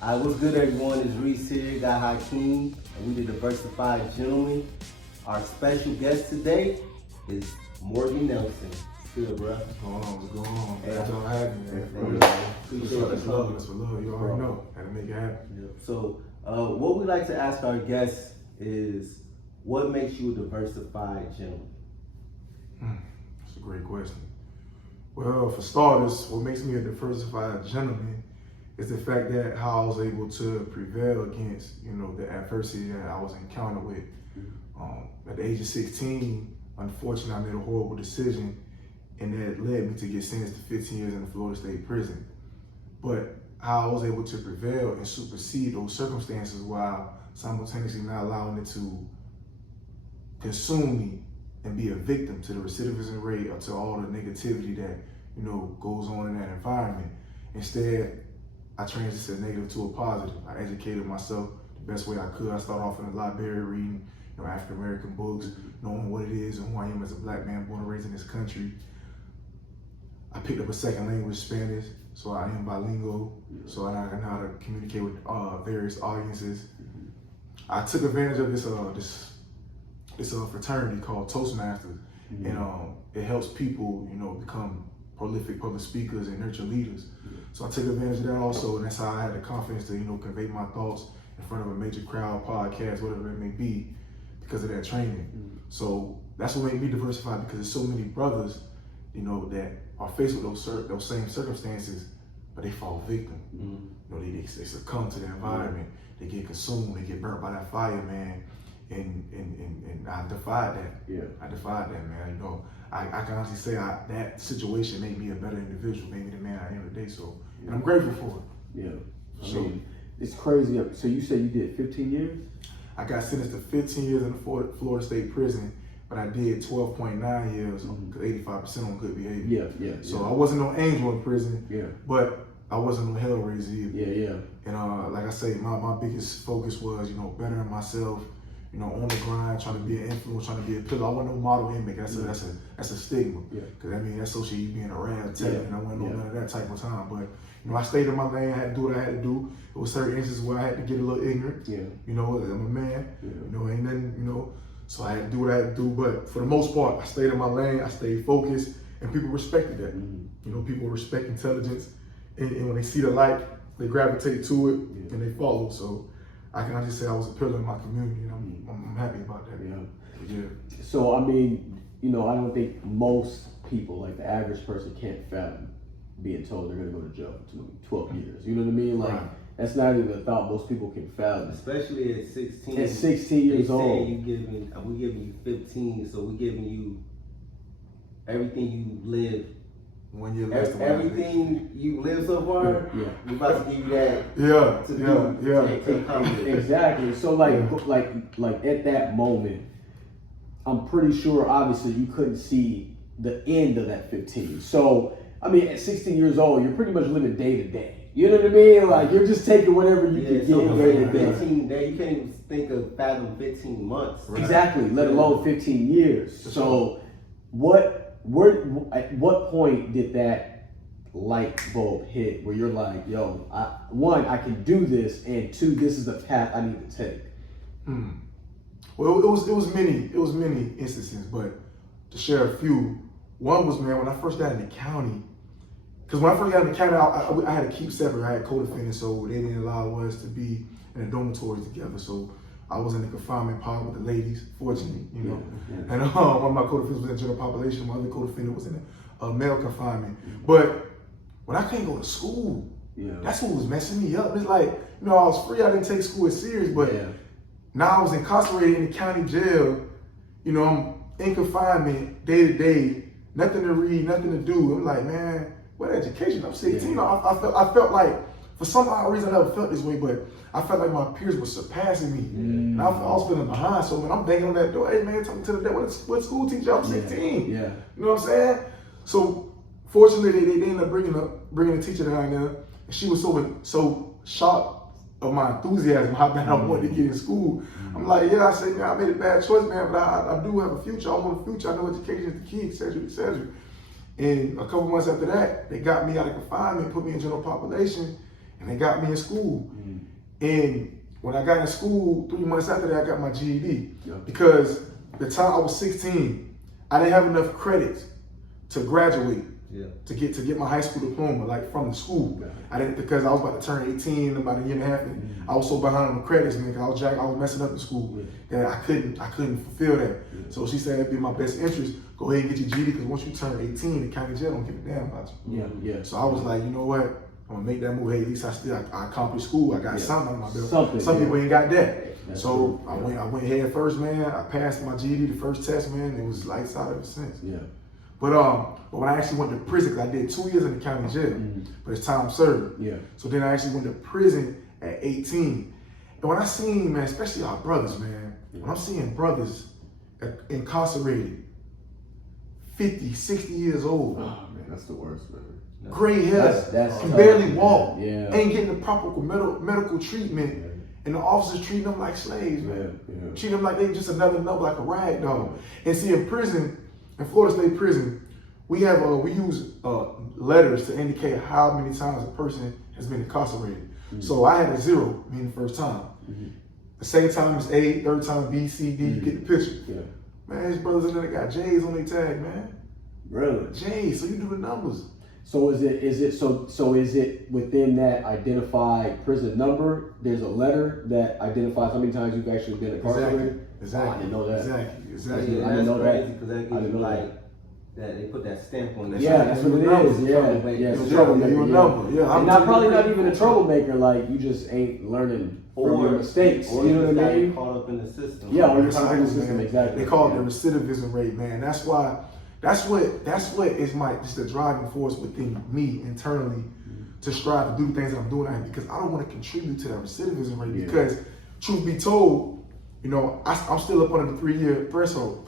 What's good, everyone? It's Reese here, got Hakeem, and we the Diversified Gentlemen. Our special guest today is Morgan Nelson. What's good, bro? What's going on? Hey, Thanks for having me, man. Appreciate it. That's love. That's for love. You already know. Had to make it happen. Yeah. So, what we like to ask our guests is, what makes you a diversified gentleman? That's a great question. Well, for starters, what makes me a diversified gentleman is the fact that how I was able to prevail against, the adversity that I was encountered with. At the age of 16, unfortunately, I made a horrible decision, and that led me to get sentenced to 15 years in the Florida State Prison. But how I was able to prevail and supersede those circumstances while simultaneously not allowing it to consume me and be a victim to the recidivism rate or to all the negativity that, goes on in that environment. Instead, I transitioned a negative to a positive. I educated myself the best way I could. I started off in the library reading, African American books, knowing what it is and who I am as a black man born and raised in this country. I picked up a second language, Spanish, so I am bilingual, so I know how to communicate with various audiences. I took advantage of this fraternity called Toastmasters, and it helps people, become prolific public speakers and nurture leaders. So I took advantage of that also, and that's how I had the confidence to, convey my thoughts in front of a major crowd, podcast, whatever it may be, because of that training. So that's what made me diversified, because there's so many brothers, that are faced with those same circumstances, but they fall victim. They succumb to the environment, they get consumed, they get burnt by that fire, man. And I defied that. Yeah. I defied that, man. I can honestly say that situation made me a better individual, made me the man I am today. So, and I'm grateful for it. Yeah. I mean, it's crazy. So you said you did 15 years? I got sentenced to 15 years in the Florida State Prison, but I did 12.9 years because 85% on good behavior. Yeah. So I wasn't no angel in prison. Yeah. But I wasn't no hellraiser either. Yeah. And like I say, my biggest focus was, bettering myself. On the grind, trying to be an influence, trying to be a pillar. I wasn't no model image. That's a stigma. Yeah. Because that associate you being a rag tech, and I wasn't none of that type of time. But I stayed in my lane. I had to do what I had to do. There was certain instances where I had to get a little ignorant. Yeah. I'm a man. Yeah. Ain't nothing. So I had to do what I had to do. But for the most part, I stayed in my lane. I stayed focused, and people respected that. People respect intelligence, and when they see the light, they gravitate to it and they follow. So I can honestly say I was a pillar in my community, and I'm happy about that. Yeah. So I mean, I don't think most people, like the average person, can't fathom being told they're gonna go to jail for 12 years. You know what I mean? Like that's not even a thought most people can fathom. Especially at 16. At 16 years old. We giving you 15, so we giving you everything you live. 1 year less. Everything you live so far, we about to give you that. Exactly. So like at that moment, I'm pretty sure obviously you couldn't see the end of that 15. So I mean, at 16 years old, you're pretty much living day to day. You know what I mean? Like you're just taking whatever you can get day to day. 15 days, you can't even think of fathom 15 months. Right? Exactly. Let alone 15 years. So at what point did that light bulb hit where you're like, yo, I can do this, and two, this is the path I need to take? Well, it was many instances, but to share a few, one was, man, when I first got in the county, because when I first got in the county, I had to keep separate. I had co-defendants, so they didn't allow us to be in the dormitories together. So I was in the confinement pod with the ladies, fortunately, And one of my co-defendants was in general population. My other co-defendant was in the male confinement. But when I couldn't go to school, that's what was messing me up. It's like, I was free. I didn't take school as serious, but now I was incarcerated in the county jail. I'm in confinement day to day, nothing to read, nothing to do. I'm like, man, what education? I'm 16. I felt like, for some odd reason, I never felt this way, but I felt like my peers were surpassing me. And I was feeling behind. So when I'm banging on that door, hey man, talking to the dad, what school teacher? I'm 16. You know what I'm saying? So fortunately, they ended up bringing a teacher down there, and she was so shocked of my enthusiasm, how bad I wanted to get in school. I'm like, I said, man, I made a bad choice, man, but I do have a future. I want a future. I know education is the key, etc. And a couple months after that, they got me out of confinement, put me in general population, and they got me in school. And when I got in school, 3 months after that, I got my GED. Because the time I was 16, I didn't have enough credits to graduate. To get my high school diploma, like from the school. I didn't, because I was about to turn 18 in about a year and a half, and I was so behind on the credits, man. I was messing up in school that I couldn't fulfill that. So she said it'd be in my best interest, go ahead and get your GED, because once you turn 18, the county jail don't give a damn about you. So I was like, you know what? I'm gonna make that move. Hey, at least I accomplished school. I got something on my belt. Some people ain't got that. So I went head first, man. I passed my GED, the first test, man. It was lights out ever since. But when I actually went to prison, because I did 2 years in the county jail, but it's time served. So then I actually went to prison at 18. And when I seen, man, especially our brothers, man, when I'm seeing brothers incarcerated, 50, 60 years old. Oh, man, that's the worst, man. Gray hair, can barely walk, ain't getting the proper medical treatment, and the officers treat them like slaves, man. Treat them like they just another number, like a rag doll. And see, in prison, in Florida State Prison, we use letters to indicate how many times a person has been incarcerated. So I had a 0, meaning the first time. The second time is A, third time B, C, D. You get the picture. Man, these brothers in there got J's on their tag, man. Really? J's. So you do the numbers. So is it within that identified prison number? There's a letter that identifies how many times you've actually been incarcerated. Exactly. Oh, I didn't know that. Exactly. I didn't know that. Because that gives you like that they put that stamp on. That's what it is. It's a troublemaker. And probably not even a troublemaker. Like you just ain't learning from your mistakes. Or you know what I mean? Caught up in the system. Or you're caught up in the system. Exactly. They call it the recidivism rate, man. That's what is just the driving force within me internally to strive to do the things that I'm doing out here, because I don't want to contribute to that recidivism rate. Because truth be told, you know, I'm still up under the 3-year threshold.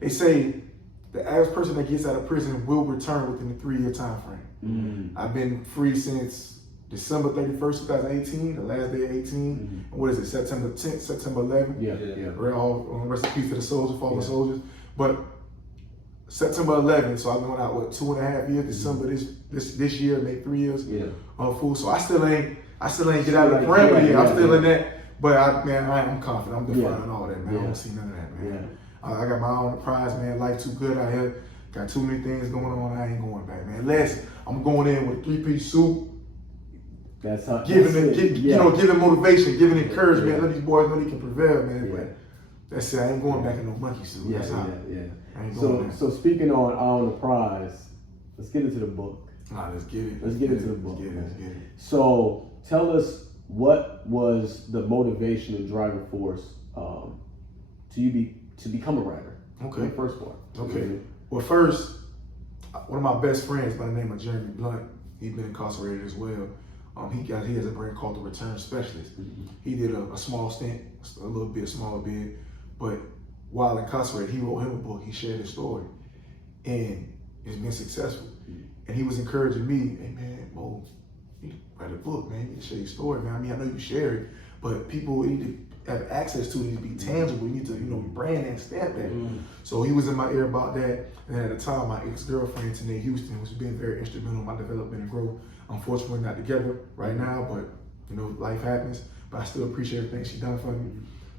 They say the average person that gets out of prison will return within the 3-year time frame. I've been free since December 31st, 2018, the last day of 18. And what is it, September 10th, September 11th? Rest in peace to the soldiers, fallen soldiers. But September 11th, so I've been out 2.5 years. December this year, make 3 years. Full. So I still ain't get out of the parameter yet. I'm still in that. But I'm confident. I'm defining all that, man. I don't see none of that, man. I got my own prize, man. Life too good out here. Got too many things going on. I ain't going back, man. Unless I'm going in with a 3-piece suit. That's how. Giving motivation, giving encouragement. Let these boys know they can prevail, man. But that's it. I ain't going back in no monkey suit. That's how. So speaking on the prize, let's get into the book. Let's get it. Let's get into the book. Let's get it. So tell us, what was the motivation and driving force to become a writer? Okay. The first part. Okay. Well, first, one of my best friends by the name of Jeremy Blunt, he's been incarcerated as well. He has a brand called the Return Specialist. He did a small stint, a smaller bid, but while incarcerated, he wrote him a book. He shared his story, and it's been successful. And he was encouraging me, hey man, Mo, you need to write a book, man. You need to share your story, man. I mean, I know you share it, but people need to have access to it. It needs to be tangible. You need to, brand that, stamp that. So he was in my ear about that. And at the time, my ex-girlfriend, Tanae Houston, was being very instrumental in my development and growth. Unfortunately, we're not together right now, but life happens. But I still appreciate everything she done for me.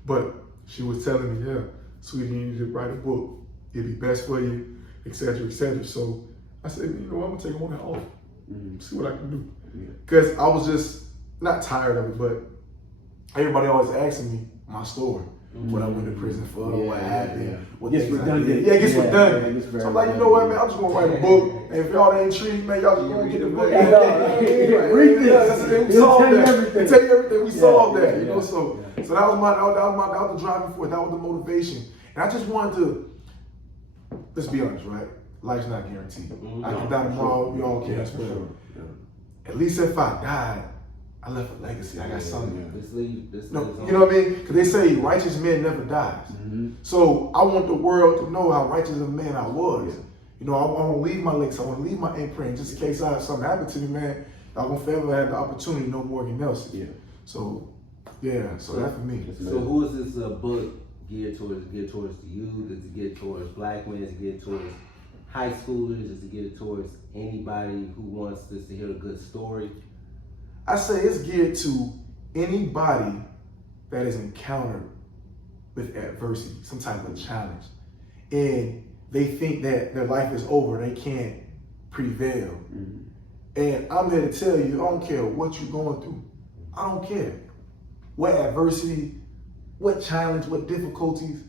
But she was telling me, sweetie, you need to write a book. It'd be best for you, et cetera, et cetera. So I said, I'm gonna take one off, see what I can do. Because I was just not tired of it, but everybody always asking me my story. What I went to prison for, what happened, what gets redundant. It gets redundant. So I'm like, you know what, man, I'm just gonna write a book. And if y'all ain't intrigued, man, y'all just gonna get the book. Read this. We solved that. They tell you everything. We solved that. So that was the driving force. That was the motivation. And I just wanted to, let's be honest, right? Life's not guaranteed. I can die tomorrow. We all can. At least if I died, I left a legacy. I got something. You know what I mean? Because they say righteous men never dies. So I want the world to know how righteous of a man I was. I want to leave my legacy. I want to leave my imprint. Just in case I have something happen to me, man, I won't forever have the opportunity to know Morgan Nelson. So that's for me. So who is this book geared towards? Is it geared towards the youth? Is it geared towards black men? Is it geared towards high schoolers? Is it geared towards anybody who wants just to hear a good story? I say it's geared to anybody that is encountered with adversity, some type of challenge, and they think that their life is over, they can't prevail. Mm-hmm. And I'm here to tell you, I don't care what you're going through. I don't care what adversity, what challenge, what difficulties,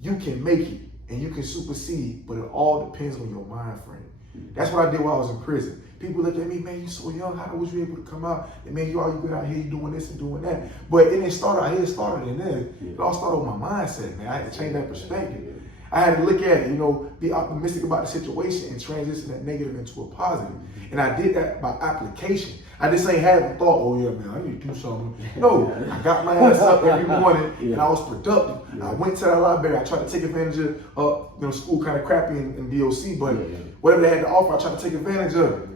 you can make it and you can supersede, but it all depends on your mind frame. That's what I did while I was in prison. People look at me, man, you so young, how was you able to come out? And man, you all you good out here, you doing this and doing that. But it didn't start out here, it started in there. It all started with my mindset, man. I had to change that perspective. I had to look at it, be optimistic about the situation and transition that negative into a positive. And I did that by application. I just ain't had the thought, oh yeah, man, I need to do something. No, I got my ass up every morning and I was productive. I went to the library. I tried to take advantage of, school kind of crappy in DOC, but whatever they had to offer, I tried to take advantage of it.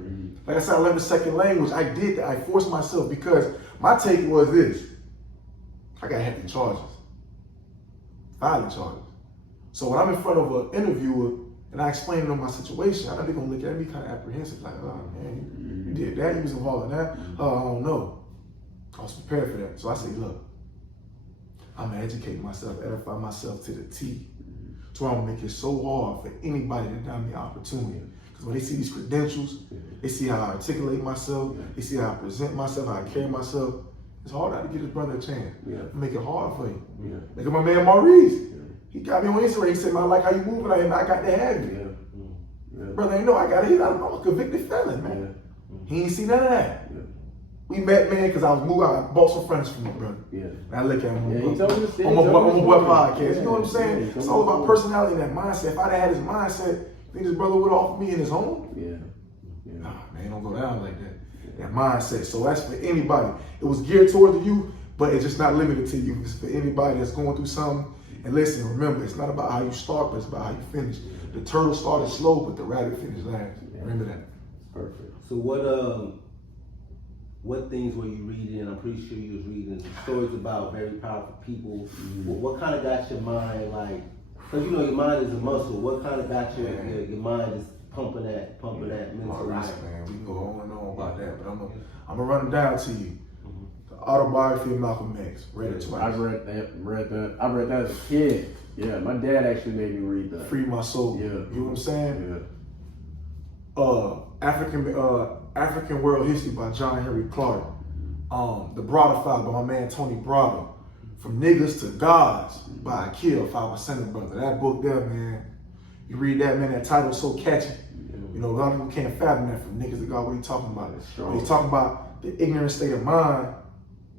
Like I said, I learned a second language. I did that. I forced myself because my take was this. I got heavy charges, violent charges. So when I'm in front of an interviewer and I explain to them my situation, I know they're gonna look at me kind of apprehensive, like, oh man, you did that, you was involved in that. Oh, I don't know. I was prepared for that. So I say, look, I'm gonna educate myself, edify myself to the T. So I'm gonna make it so hard for anybody to deny me opportunity. Because when they see these credentials, they see how I articulate myself, they see how I present myself, how I carry myself. It's hard not to give this brother a chance. Make it hard for you. Look at my man Maurice. He got me on Instagram. He said, man, I like how you moving. I got to have you. Brother, ain't know I got it. I'm a convicted felon, man. He ain't see none of that. We met, man, because I was moving. I bought some friends from my brother. And I look at him on my boy podcast. You know what I'm saying? It's all about personality and that mindset. If I'd had his mindset, I think this brother would have offered me in his home. Nah, man, don't go down like that. That mindset. So that's for anybody. It was geared toward the youth, but it's just not limited to you. It's for anybody that's going through something. And listen, remember, it's not about how you start, but it's about how you finish. The turtle started slow, but the rabbit finished last. Remember that. Perfect. So what things were you reading? I'm pretty sure you was reading stories about very powerful people. What kind of got your mind like? Because your mind is a muscle. What kind of got your mind just pumping that mental? Maurice, man, we can go on and on about that, but I'm gonna run it down to you. Autobiography of Malcolm X. Read it twice. I read that. I read that as a kid. Yeah, my dad actually made me read that. Free my soul. You know what I'm saying? African World History by John Henry Clark. The Broader File by my man Tony Broader. From Niggas to Gods by Akil, 5% brother. That book there, man. You read that, man. That title's so catchy. A lot of people can't fathom that. From Niggas to God, what he talking about? He's talking about the ignorant state of mind.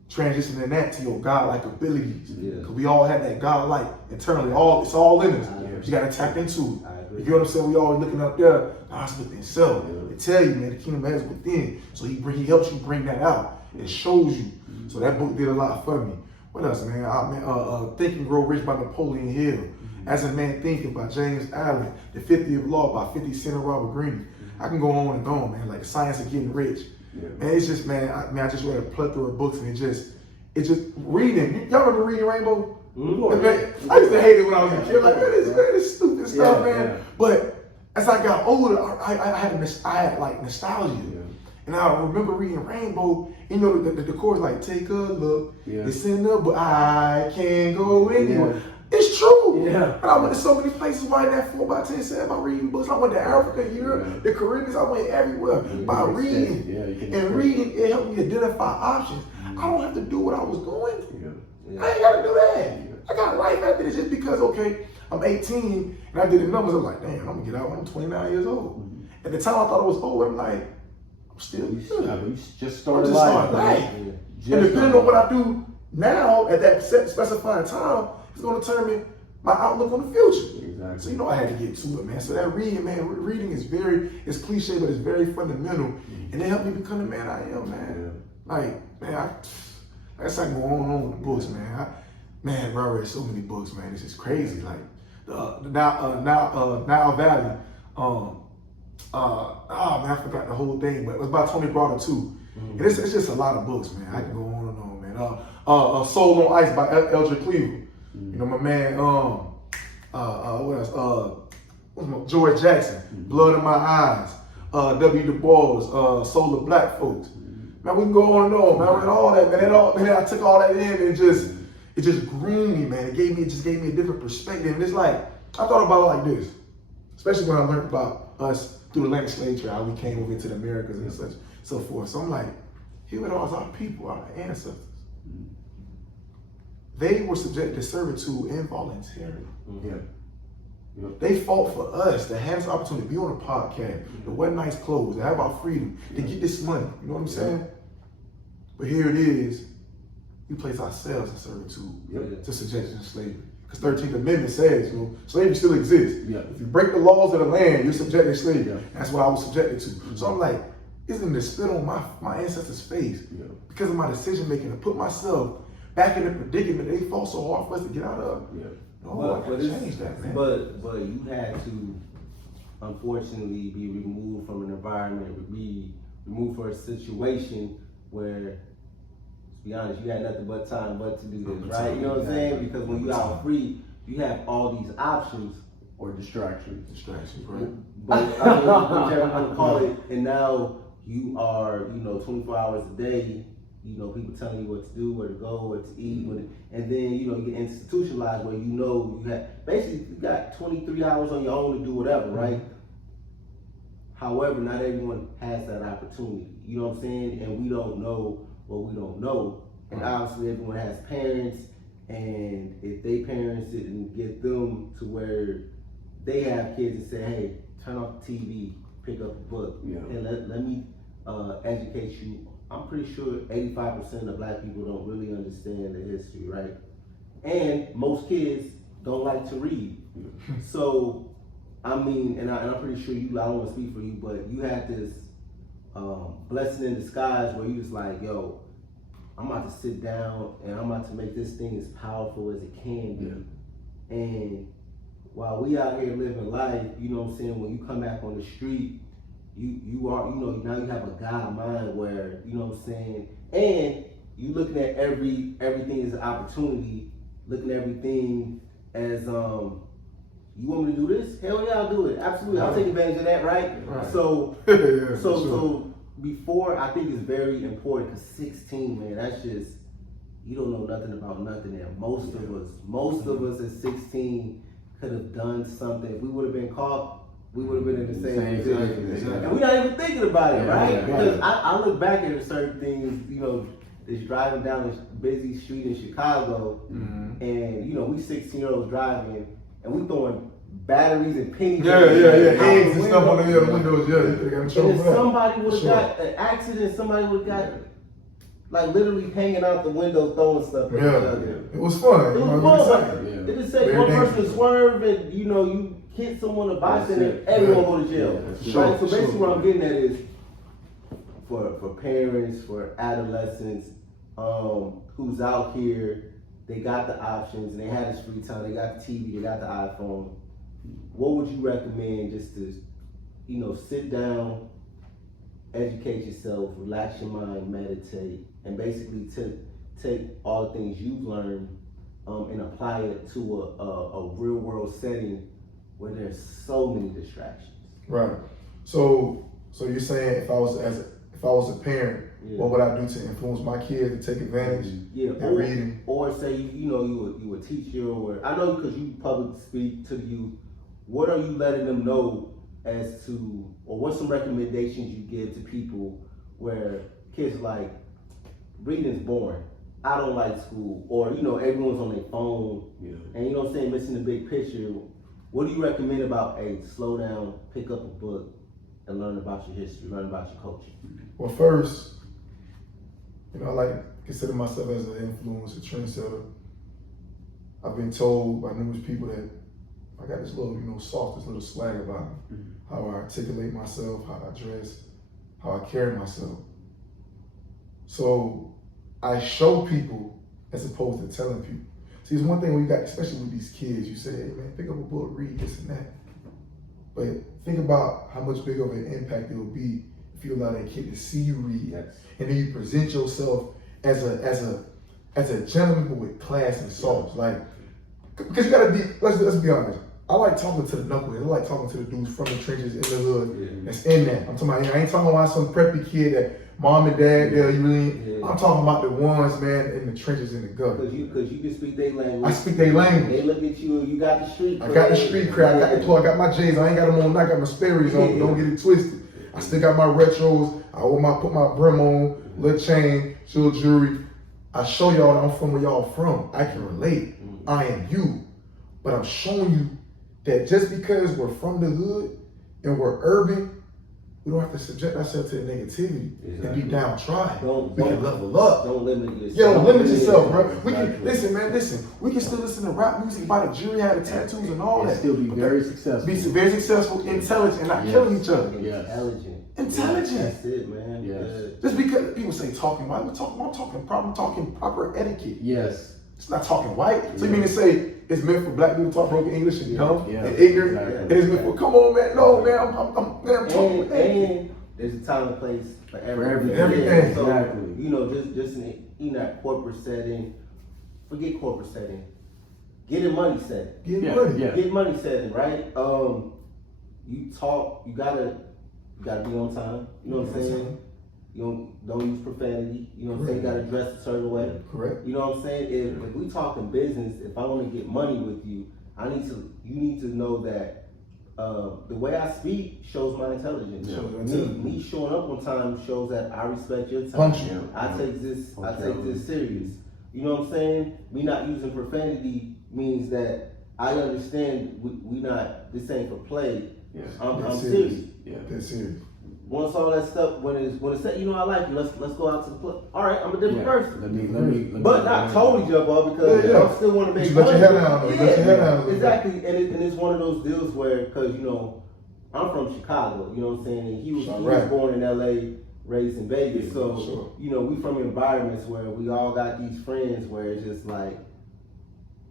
Transitioning that to your godlike abilities. Because we all have that godlike internally. It's all in us. You got to tap into it. You know what I'm saying? We always looking up there. God's within self. They tell you, man, the kingdom is within. So he helps you bring that out. It shows you. So that book did a lot for me. What else, man? Think and Grow Rich by Napoleon Hill. As a Man Thinking by James Allen. The 50th Law by 50 Cent and Robert Greene. I can go on and on, man. Like Science of Getting Rich. Man, it's just, I just read a plethora of books and it just reading. Y'all remember reading Rainbow? Man, I used to hate it when I was a kid. Like, man, this stupid stuff, man. But as I got older, I had like nostalgia. And I remember reading Rainbow. The chorus like, take a look. It's in the book. I can't go anywhere. It's true. But I went to so many places writing that 4x10 set by reading books. I went to Africa, Europe, the Caribbean. I went everywhere by reading. And reading, it helped me identify options. I don't have to do what I was doing. I ain't got to do that. I got life after this just because, okay, I'm 18 and I did the numbers. I'm like, damn, I'm going to get out when I'm 29 years old. At the time I thought it was over. I'm like, I'm still good. You just started life. And depending on what I do now at that specified time, it's going to determine my outlook on the future. So I had to get to it, man. So that reading, man, reading is it's cliche, but it's very fundamental. And it helped me become the man I am, man. Like, man, I guess I can go on and on with the books, man. Bro, I read so many books, man. This is crazy. Like, Now Valley. Man, I forgot the whole thing, but it was by Tony Broader too. And it's just a lot of books, man. I can go on and on, man. Soul on Ice by Eldridge Cleaver. My man, what else? George Jackson, Blood in My Eyes, W. Du Bois, Solar Black Folks. Man, we can go on and on, man. I read all that, man. I took all that in and it just grew me, man. It just gave me a different perspective. And it's like, I thought about it like this, especially when I learned about us through the Atlantic slave trade, how we came over into the Americas and such, so forth. So I'm like, here it is, our people, our ancestors. They were subjected to servitude involuntarily. They fought for us to have this opportunity to be on a podcast, to wear nice clothes, to have our freedom, to get this money. You know what I'm saying? But here it is, we place ourselves in servitude to subjection to slavery. Because 13th Amendment says, slavery still exists. If you break the laws of the land, you're subjected to slavery. That's what I was subjected to. So I'm like, isn't it spit on my ancestors' face because of my decision making to put myself back in the predicament they fought so hard for us to get out of? No, I gotta change that, man. But you had to, unfortunately, be removed from an environment, be removed for a situation where, to be honest, you had nothing but time but to do this, right? You know what I'm saying? Because when you out free, you have all these options. Or distractions. Distractions, right? But I mean, whichever you want to call it, and now you are, 24 hours a day, people telling you what to do, where to go, what to eat, and then, you get institutionalized where you have, basically you got 23 hours on your own to do whatever, right? However, not everyone has that opportunity, you know what I'm saying? And we don't know what we don't know. And obviously everyone has parents, and if they parents didn't get them to where they have kids and say, hey, turn off the TV, pick up a book, and let me educate you. I'm pretty sure 85% of black people don't really understand the history, right? And most kids don't like to read. So, I mean, and I'm pretty sure I don't want to speak for you, but you had this blessing in disguise where you just like, yo, I'm about to sit down and I'm about to make this thing as powerful as it can be. And while we out here living life, you know what I'm saying, when you come back on the street, you are, now you have a God mind where, you know what I'm saying, and you looking at everything as an opportunity, looking at everything as, you want me to do this? Hell yeah, I'll do it. Absolutely, I'll take advantage of that, right? So, so before, I think it's very important, because 16, man, that's just, you don't know nothing about nothing there. Most of us at 16 could have done something. If we would have been caught, we would have been in the same position. And we're not even thinking about it, right? Because I look back at certain things, is driving down a busy street in Chicago, and, we 16-year-olds driving, and we throwing batteries and pennies. Eggs and stuff on the windows, And if somebody would have got an accident, somebody would have got, like, literally hanging out the window throwing stuff at each other. It was fun. It was fun. It just said one person swerve and, you hit someone, a bystander, everyone go to jail. Right? So basically what I'm getting at is, for parents, for adolescents, who's out here, they got the options, and they had this free time, they got the TV, they got the iPhone. What would you recommend just to, sit down, educate yourself, relax your mind, meditate, and basically take all the things you've learned and apply it to a real world setting where there's so many distractions. Right. So you're saying if I was a parent, what would I do to influence my kid to take advantage? And reading? Or say you a teacher, or I know because you public speak to the youth. What are you letting them know as to, or what's some recommendations you give to people where kids are like, reading's boring, I don't like school, or everyone's on their phone, and missing the big picture. What do you recommend about, slow down, pick up a book, and learn about your history, learn about your culture? Well, first, I like to consider myself as an influence, a trendsetter. I've been told by numerous people that I got this little, soft, this little swag about me, how I articulate myself, how I dress, how I carry myself. So I show people as opposed to telling people. See, it's one thing when you got, especially with these kids, you say, hey man, pick up a book, read this and that. But think about how much bigger of an impact it will be if you allow that kid to see you read. And then you present yourself as a gentleman but with class and sauce. Like, because you gotta be, let's be honest, I like talking to the knuckleheads. I like talking to the dudes from the trenches in the hood that's in that. I'm talking about, I ain't talking about some preppy kid that mom and dad, you really. I'm talking about the ones, man, in the trenches in the gutter. Cause you can speak their language. I speak their language. They look at you, you got the street cred. I got the street cred. I got the clothes. I got my J's. I ain't got them on. I got my Sperry's on. Don't get it twisted. I still got my retros. I put my brim on, little chain, little jewelry. I show y'all that I'm from where y'all from. I can relate. I am you. But I'm showing you that just because we're from the hood and we're urban, we don't have to subject ourselves to the negativity and be downtrodden. We can level up. Don't limit yourself. Yeah, don't limit yourself, bro. We can listen, man. Listen, we can still listen to rap music by the jury, had the tattoos and all that. Still be very successful. Be very successful, intelligent, and not killing each other. Intelligent. That's it, man. Yes. Just because people say talking white, I'm talking proper etiquette. Yes. It's not talking white. So you mean to say it's meant for black people to talk broken English and dumb and ignorant? Exactly. And it's meant for, come on, man. No, man, I'm talking with etiquette. And there's a time and place for everything. Everything. So, Exactly. you know, just in that corporate setting, forget corporate setting. Get in money setting. Get money. Yeah. Get money setting, right? You talk, you gotta be on time. You know what I'm saying? You don't use profanity. You know what I'm saying? You gotta dress a certain way. Correct. You know what I'm saying? If we talking business, if I want to get money with you, you need to know that the way I speak shows my intelligence. Me showing up on time shows that I respect your time. Punctual. I take this serious. You know what I'm saying? Me not using profanity means that I understand this ain't for play. Yeah. I'm serious. Yeah. That's serious. Once all that stuff, when it's said, you know, I like you. Let's go out to the club. All right, I'm a different person. Let me. But not totally jump off because I still want to make money. Let your head down. Let your head down. Exactly, and it's one of those deals where, because you know, I'm from Chicago. You know what I'm saying? And he was born in LA, raised in Vegas. So you know, we from environments where we all got these friends where it's just like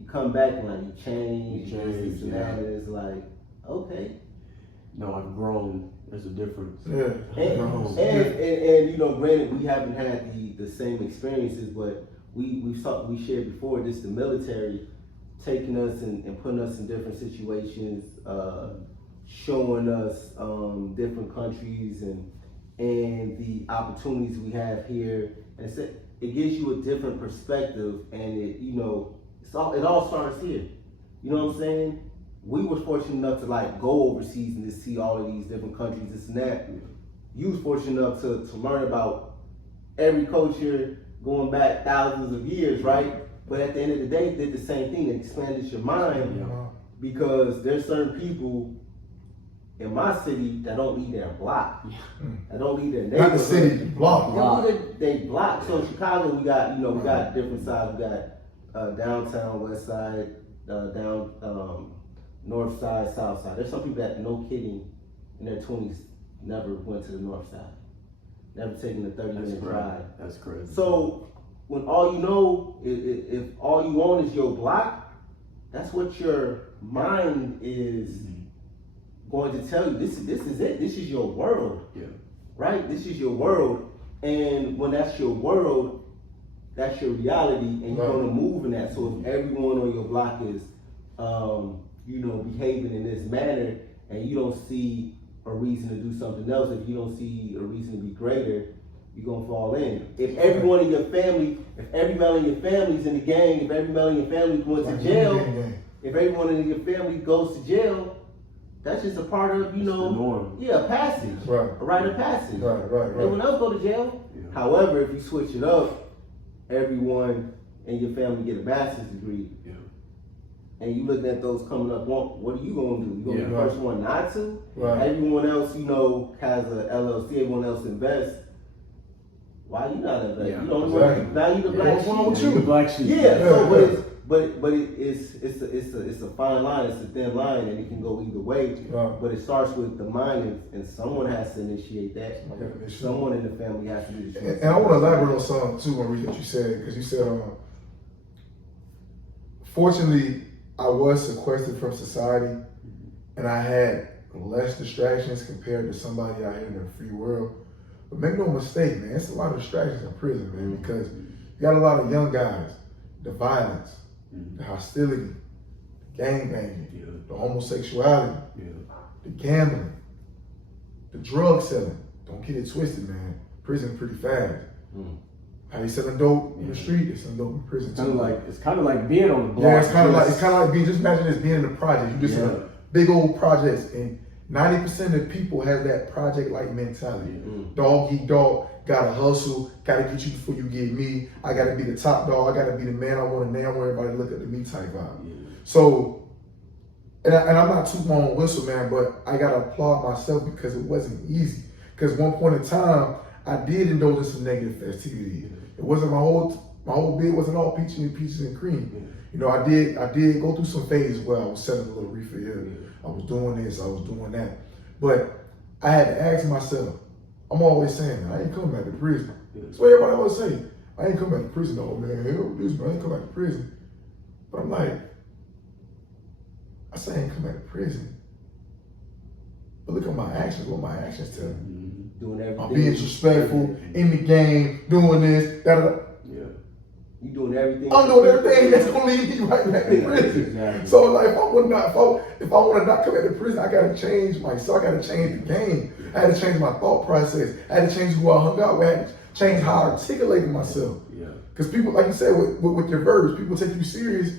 you come back and like you change this and that, and it's like okay. No, I've grown. There's a difference. Yeah. And you know, granted, we haven't had the same experiences, but we shared before this, the military taking us and putting us in different situations, showing us different countries and the opportunities we have here, and it gives you a different perspective, and it all starts here. You know what I'm saying? We were fortunate enough to like go overseas and to see all of these different countries, this and that. You was fortunate enough to learn about every culture going back thousands of years, right? But at the end of the day, did the same thing. It expanded your mind because there's certain people in my city that don't leave their block. That don't leave their neighborhood. Not the city, block. They block. So in Chicago, we got different sides. We got downtown, west side, down north side, south side. There's some people that, no kidding, in their 20s never went to the north side. Never taken a 30-minute drive. That's crazy. So when all you know, if all you own is your block, that's what your mind is going to tell you. This is it. This is your world. Yeah. Right? This is your world. And when that's your world, that's your reality, and you're going to move in that. So if everyone on your block is behaving in this manner, and you don't see a reason to do something else, if you don't see a reason to be greater, you're gonna fall in. If everyone in your family, if every male in your family's in the gang, if every male in your family going to jail, if everyone in your family goes to jail, that's just a part of, the norm. a passage, a rite of passage. Right. Everyone else go to jail. Yeah. However, if you switch it up, everyone in your family get a master's degree. Yeah. And you looking at those coming up, what are you gonna do? You gonna be the first one not to? Right. Everyone else, has a LLC, everyone else invests. Why you not investing? Yeah. You don't value the black sheep. What's wrong with you? The black sheep. But it's a fine line, it's a thin line, and it can go either way. Right. But it starts with the mind, and someone has to initiate that. Someone in the family has to do this. And I want to elaborate on something too, Marie, that you said, because you said, fortunately, I was sequestered from society, and I had less distractions compared to somebody out here in the free world. But make no mistake, man, it's a lot of distractions in prison, man, because you got a lot of young guys, the violence, the hostility, the gangbanging, the homosexuality, Yeah. the gambling, the drug selling. Don't get it twisted, man. Prison pretty fast. How you selling dope in the street? They selling dope in prison too. It's kind of like being on the block. Yeah, it's kind of like being. Just imagine this being in the project. You just in a big old projects, and 90% of people have that project-like mentality. Dog eat dog. Gotta hustle. Gotta get you before you get me. I gotta be the top dog. I gotta be the man I want to name. I want everybody to look up to me type vibe. So, and I'm not too long whistle, man, but I gotta applaud myself because it wasn't easy. Because one point in time, I did indulge in some negative festivities. It wasn't my whole bid wasn't all peaches and cream. You know, I did go through some phases where I was selling a little reefer here. I was doing this, I was doing that. But I had to ask myself, I'm always saying, man, I ain't coming back to prison. That's what everybody always say. I ain't coming back to prison, oh man, hell this, man, I ain't coming back to prison. But I'm like, I say I ain't coming back to prison. But look at my actions, what my actions tell me. Doing everything. I'm being disrespectful, in the game, doing this, da-da-da. You doing everything. I'm doing everything that's gonna lead me right back to prison. Exactly. So like, if I want to not come back to prison, I gotta change myself. I gotta change the game. I had to change my thought process. I had to change who I hung out with. I had to change how I articulated myself. Because people, like you said, with your verbs, people take you serious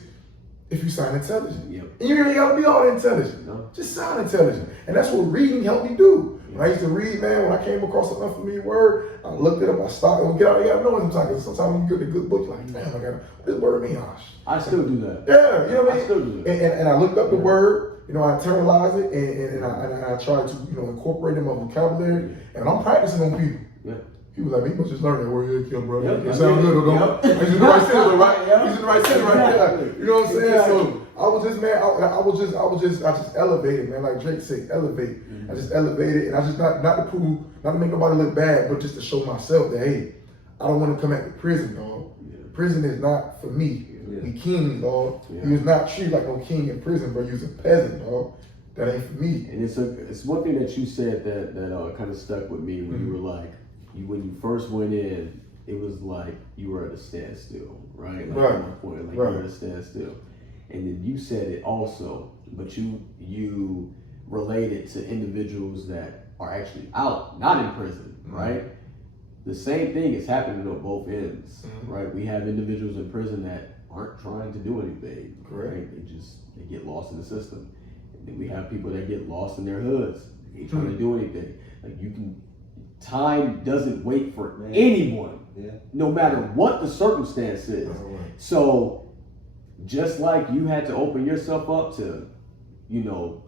if you sound intelligent. And you ain't gotta be all intelligent. No. Just sound intelligent. And that's what reading helped me do. When I used to read, man, when I came across an unfamiliar word, I looked it up, I stopped, and you gotta know sometimes when you get a good book, you're like, damn, what this word mean? I still do that. Yeah, you know what I mean? I still do that. And I looked up the word, you know, I internalized it, and I tried to, you know, incorporate it in my vocabulary, and I'm practicing on people. People like, you must just learn that word here, bro. It sounds good, don't it? He's in the right sentence, right? He's in the right sentence right there. You know what I'm saying? So I was just, man, I just elevated, man. Like Drake said, elevate. I just elevated, and I just not to make nobody look bad, but just to show myself that, hey, I don't want to come back to prison, dog. Prison is not for me. We kings, dog. You was not treated like no king in prison, bro. You was a peasant, dog. That ain't for me. And it's one thing that you said that kind of stuck with me when you were like, when you first went in, it was like you were at a standstill, right? Like at one point, like you were at a standstill. And then you said it also, but you related to individuals that are actually out, not in prison, right? The same thing is happening on both ends, right? We have individuals in prison that aren't trying to do anything, right? They get lost in the system. And then we have people that get lost in their hoods. They ain't trying to do anything. Like time doesn't wait for anyone, no matter what the circumstance is. So just like you had to open yourself up to, you know,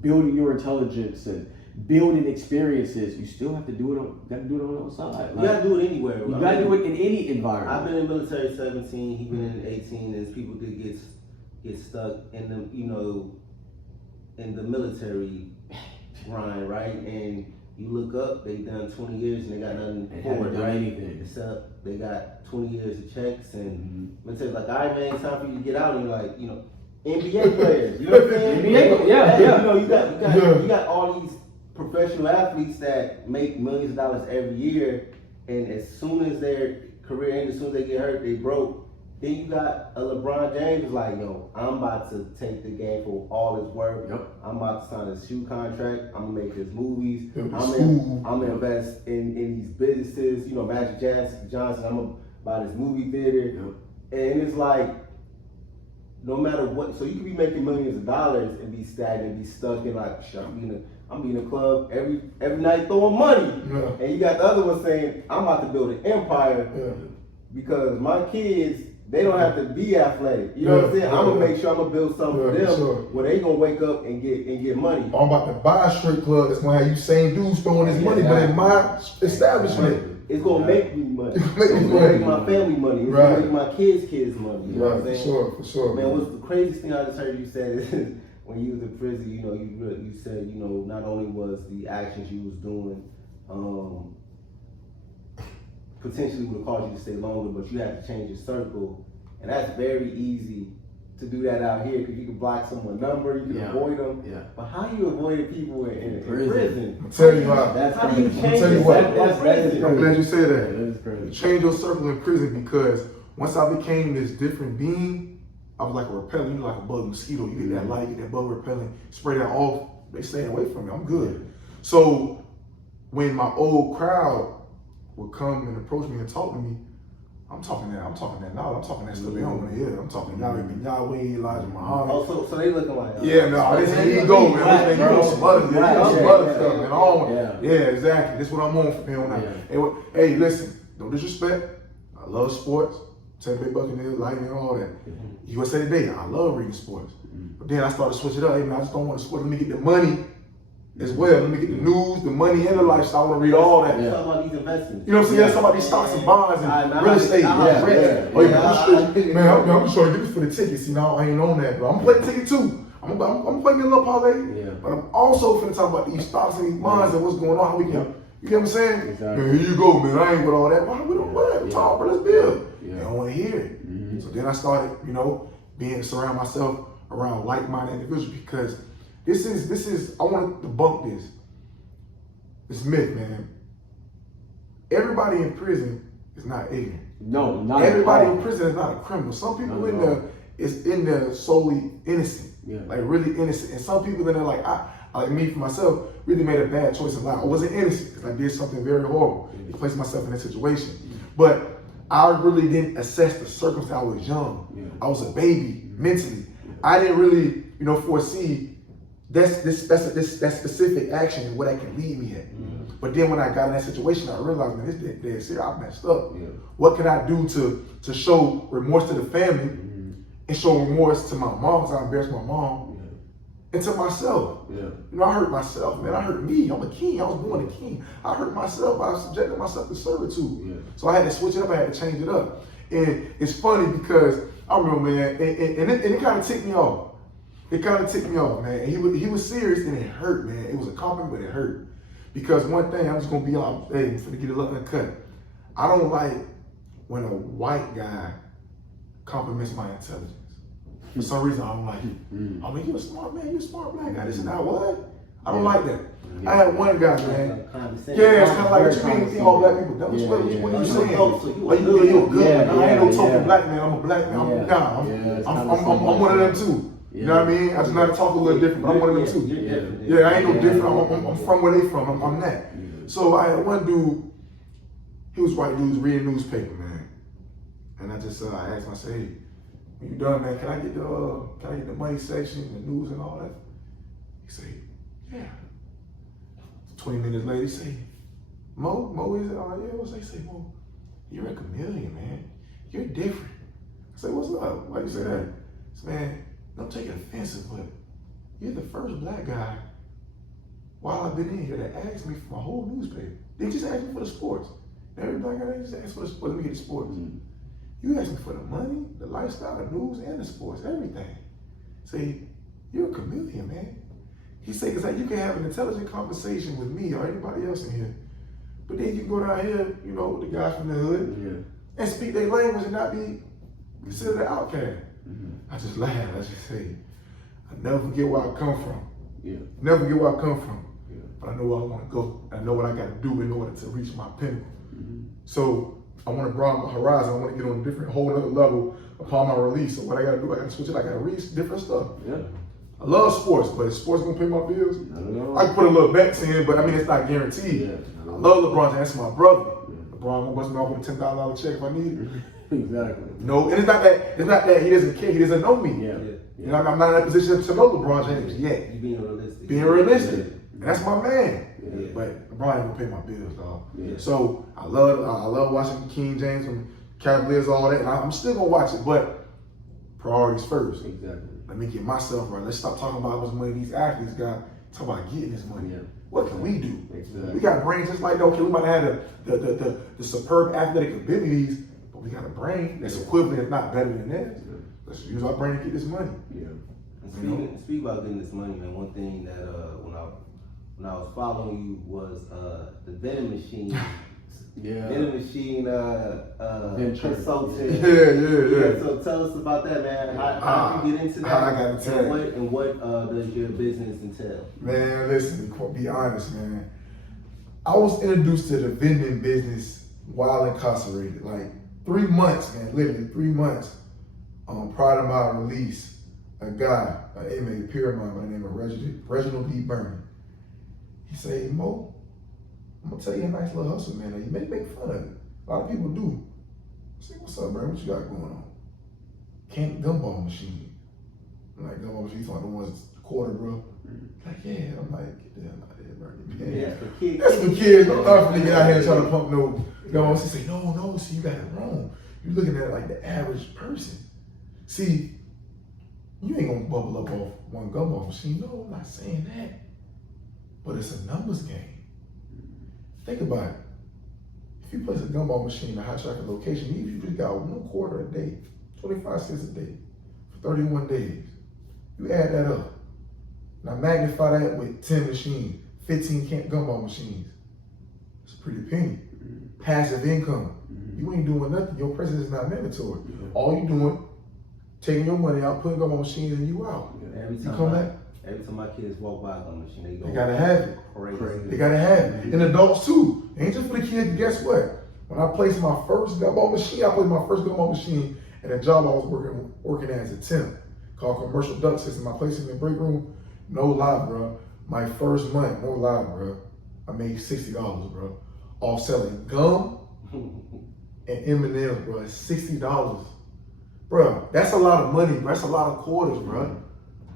building your intelligence and building experiences, you still have to do it on the outside. You gotta do it anywhere. You gotta do it in any environment. I've been in the military 17, he been in 18, and people did get stuck in the, you know, in the military grind, right? And you look up, they done 20 years and they got nothing for it, right? Anything. Except they got 20 years of checks, and military's like, all right, man, it's time for you to get out. And you're like, you know, NBA players, you know what I'm saying? You know, you got all these professional athletes that make millions of dollars every year, and as soon as their career ends, as soon as they get hurt, they broke. Then you got a LeBron James who's like, yo, I'm about to take the game for all his work. I'm about to sign a shoe contract. I'm gonna make his movies. I'm gonna invest in these businesses. You know, Magic Johnson. I'm gonna buy this movie theater. And it's like, no matter what, so you can be making millions of dollars and be stagnant, be stuck in like, I'm being a club every night throwing money. And you got the other one saying, I'm about to build an empire because my kids, they don't have to be athletic. You know what I'm saying? I'm gonna make sure I'm gonna build something for them where they gonna wake up and get money. I'm about to buy a strip club that's gonna have you same dudes throwing this money, but in my establishment. It's gonna make me money. It's gonna make my family money. It's gonna make my kids money. You know what I'm saying? For sure. Man, what's the craziest thing I just heard you said is when you was in prison, you know, you said, you know, not only was the actions you was doing potentially would have caused you to stay longer, but you had to change your circle, and that's very easy to do that out here because you can block someone's number, you can avoid them. But how do you avoid people in prison? I'll tell you how. How do you change your circle? I'm glad you said that. That is crazy. Change your circle in prison because once I became this different being, I was like a repellent, you know, like a bug mosquito. You get that light, get that bug repellent, spray that off, they staying away from me. I'm good. So when my old crowd would come and approach me and talk to me, I'm talking that knowledge. I'm talking that stuff they don't want to hear. I'm talking Yahweh, Elijah, Muhammad. Oh, so they looking like yeah, no, this is ego, man. You know some other stuff, man. Yeah, exactly. This is what I'm on from here on out. Hey, listen, no disrespect. I love sports. Tampa Bay Buccaneers, Lightning, all that. USA Today, I love reading sports. But then I started to switch it up. Hey, man, I just don't want to sport. Let me get the money as well. Let me get the news, the money, and the lifestyle. I want to read all that. Talk about these investments. You know what I'm saying? Some of these stocks and bonds and real estate. Man, I'm just trying to get this for the tickets. You know, I ain't on that, but I'm playing the ticket too. I'm playing a little parlay, but I'm also finna talk about these stocks and these bonds and what's going on. How we can, you get what I'm saying? Exactly. Man, here you go, man. I ain't with all that. Why we don't what? We talk, bro. Let's build. They don't want to hear it. So then I started, you know, surround myself around like-minded individuals because this is I want to debunk this myth, man. Everybody in prison is not ignorant. No, not everybody in prison is not a criminal. Some people in there is in there solely innocent, like really innocent, and some people in there like like me for myself really made a bad choice in life. I wasn't innocent because I did something very horrible to place myself in that situation, but I really didn't assess the circumstance. I was young. I was a baby mentally. I didn't really, you know, foresee that specific action and where that can lead me at. But then when I got in that situation, I realized, man, this dead serious. I messed up. What can I do to show remorse to the family and show remorse to my mom because I embarrassed my mom and to myself? You know, I hurt myself, man. I hurt me. I'm a king. I was born a king. I hurt myself by subjecting myself to servitude. So I had to switch it up. I had to change it up. And it's funny because I remember, man, and it kind of ticked me off. It kind of ticked me off, man. And he was serious and it hurt, man. It was a compliment, but it hurt. Because one thing, I'm just going to be on, hey, for to get it uncut. I don't like when a white guy compliments my intelligence. For some reason, I don't like it. I mean, you're a smart man, you're a smart black guy. This is not what? I don't like that. I had one guy, man. Yeah, it's kind of like, what you mean, all black people? What are you saying? Are you good? I ain't no token black man. I'm a black man. I'm one of them too. You know what I mean? I just know how to talk a little different, but I'm one of them too. Yeah, I ain't no different. I'm from where they from. I'm that. So I had one dude, he was white dude, reading newspaper, man. And I just I asked him, I said, hey, when you done, man, can I get the money section, the news and all that? He said, yeah. 20 minutes later, he said, Mo is it? Oh yeah, what's they say, Mo? You're a chameleon, man. You're different. I said, what's up? Why you say that? I said, man, don't take it offensive, but you're the first black guy while I've been in here that asked me for my whole newspaper. They just asked me for the sports. Every black guy, they just asked for the sports. Let me get the sports. You asked me for the money, the lifestyle, the news, and the sports, everything. Say, you're a chameleon, man. He said, because you can have an intelligent conversation with me or anybody else in here, but then you can go down here, you know, with the guys from the hood, and speak their language and not be considered an outcast. I just laugh. I just say, I never forget where I come from. Never forget where I come from. But I know where I want to go. I know what I got to do in order to reach my pinnacle. So I want to broaden my horizon. I want to get on a different, whole other level upon my release. So what I got to do, I got to switch it. I got to read different stuff. I love sports, but is sports gonna pay my bills? I can put a little bets in, but I mean it's not guaranteed. I love LeBron. That's my brother. LeBron gonna bust me off with a $10,000 check if I need it. Exactly. No, and it's not that he doesn't care. He doesn't know me. You know, I'm not in a position to know LeBron James yet. You being realistic. Being realistic. And that's my man. But LeBron ain't gonna pay my bills, dog. So I love watching King James and Cavaliers, all that, and I'm still gonna watch it, but priorities first. Exactly. Let me get myself right. Let's stop talking about how much money these athletes got. Talk about getting this money. What can we do? Exactly. We got brains just like that. Okay, we might have the superb athletic abilities, but we got a brain that's equivalent, if not better than theirs. Let's use our brain to get this money. Speak about getting this money, man. One thing that when I was following you was the vending machine. Vending machine consultant. So tell us about that, man. How did you get into that? I got to tell you. And what does your business entail? Man, listen, be honest, man. I was introduced to the vending business while incarcerated. Like 3 months, man, literally 3 months. prior to my release, a guy, an inmate, peer of mine by the name of Reginald B. Burney, he said, "Hey, Mo, I'm gonna tell you a nice little hustle, man. Now, you may make fun of it. A lot of people do. I said, what's up, bro? What you got going on? Gumball machine. I'm like, gumball machine, you talking about the ones quarter, bro? Like, yeah. I'm like, get the hell out of here, bro. Yeah, that's for kids. That's for kids. I'm not finna get out here and try to pump no gumball. She say, no, see, you got it wrong. You're looking at it like the average person. See, you ain't gonna bubble up off one gumball machine. No, I'm not saying that. But it's a numbers game. Think about it. If you place a gumball machine in a high traffic location, even if you just got 1 quarter a day, 25 cents a day, for 31 days, you add that up. Now magnify that with 10 machines, 15 gumball machines. It's a pretty penny. Passive income. You ain't doing nothing. Your presence is not mandatory. All you doing, taking your money out, putting gumball machines, and you out. Every You time come back. Every time my kids walk by a gun machine, they go. They gotta have it. Crazy. They gotta have it. And adults too. Ain't just for the kids. Guess what? When I placed my first gumball machine, I placed my first gumball machine at a job I was working as a temp called Commercial Duct System. I placed it in the break room. No lie, bro. My first month, no lie, bro. I made $60, bro, off selling gum and M&M's, bro. $60, bro. That's a lot of money, bro. That's a lot of quarters, bro.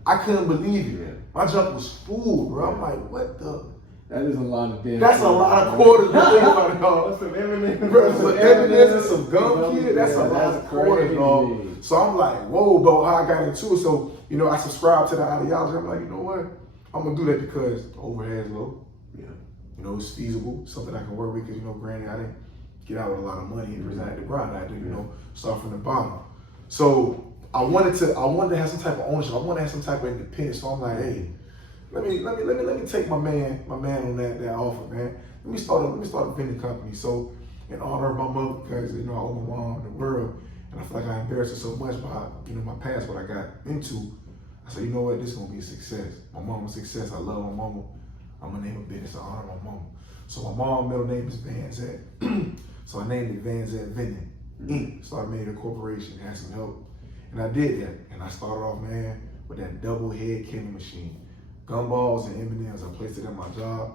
I couldn't believe it. My junk was full, bro. I'm like, what the? That is a lot of damn. That's a lot of quarters. Bro. Think about it, dog. Some M&M's. Bro, some M&M's and some gum, kid. That's a lot of quarters, dog. So I'm like, whoa, bro, how I got into it. So, you know, I subscribe to the ideology. I'm like, you know what? I'm going to do that because the overhead is low. Yeah. You know, it's feasible, something I can work with because, you know, granted, I didn't get out with a lot of money and present the grind. I had to, you know, start from the bottom. So I wanted to have some type of ownership. I wanted to have some type of independence. So I'm like, hey, let me take my man on that offer, man. Let me start a vending company. So in honor of my mother, because you know I owe my mom the world, and I feel like I embarrassed her so much by my past, what I got into. I said, you know what, this is gonna be a success. My mama's success. I love my mama. I'm gonna name a business in honor of my mama. So my mom's middle name is Van Zet. So I named it Van Zet Vending Inc. So I made a corporation, had some help, and I did that. And I started off, man, with that double head candy machine. Gumballs and M&M's, I placed it at my job.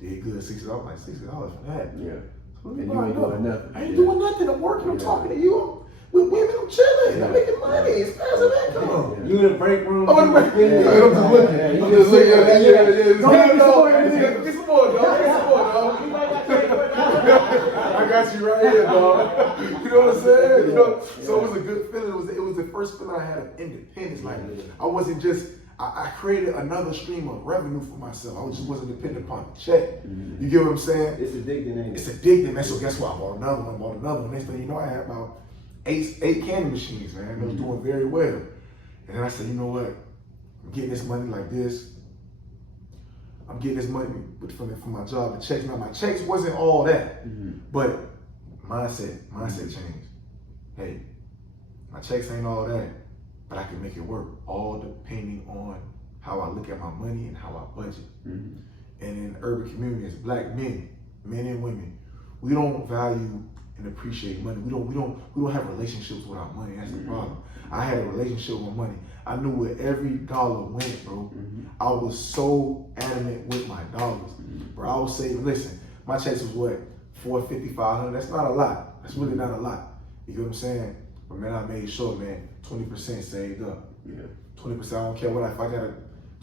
Did good, $60. I'm like, $60 for that. Yeah. So And you ain't doing nothing. I ain't doing nothing. I'm working. I'm talking to you. With women, I'm chilling. I'm making money. It's passive income. You in the break room? I'm in the break room. I'm just looking. I'm just looking. Get some more, dog. Get some more, dog. I got you right here, dog. You know what I'm saying? You know, so it was a good feeling. It was the first feeling I had of independence. Like I wasn't just. I created another stream of revenue for myself. I just wasn't dependent upon the check. You get what I'm saying? It's addicting, ain't it? It's addicting, man. So guess what? I bought another one. Next thing you know, I had about eight candy machines, man. They was doing very well. And then I said, you know what? I'm getting this money like this. I'm getting this money from my job. The checks. Now my checks wasn't all that, but mindset changed. Hey, my checks ain't all that, but I can make it work, all depending on how I look at my money and how I budget. And in urban communities, black men and women, we don't value and appreciate money. We don't have relationships with our money. That's the problem. I had a relationship with money. I knew where every dollar went, bro. I was so adamant with my dollars, bro. I was saving. Listen, my checks was what, $450, $500. That's not a lot. That's really not a lot. You get what I'm saying? But man, I made sure, man, 20% saved up. 20%. I don't care what if I got a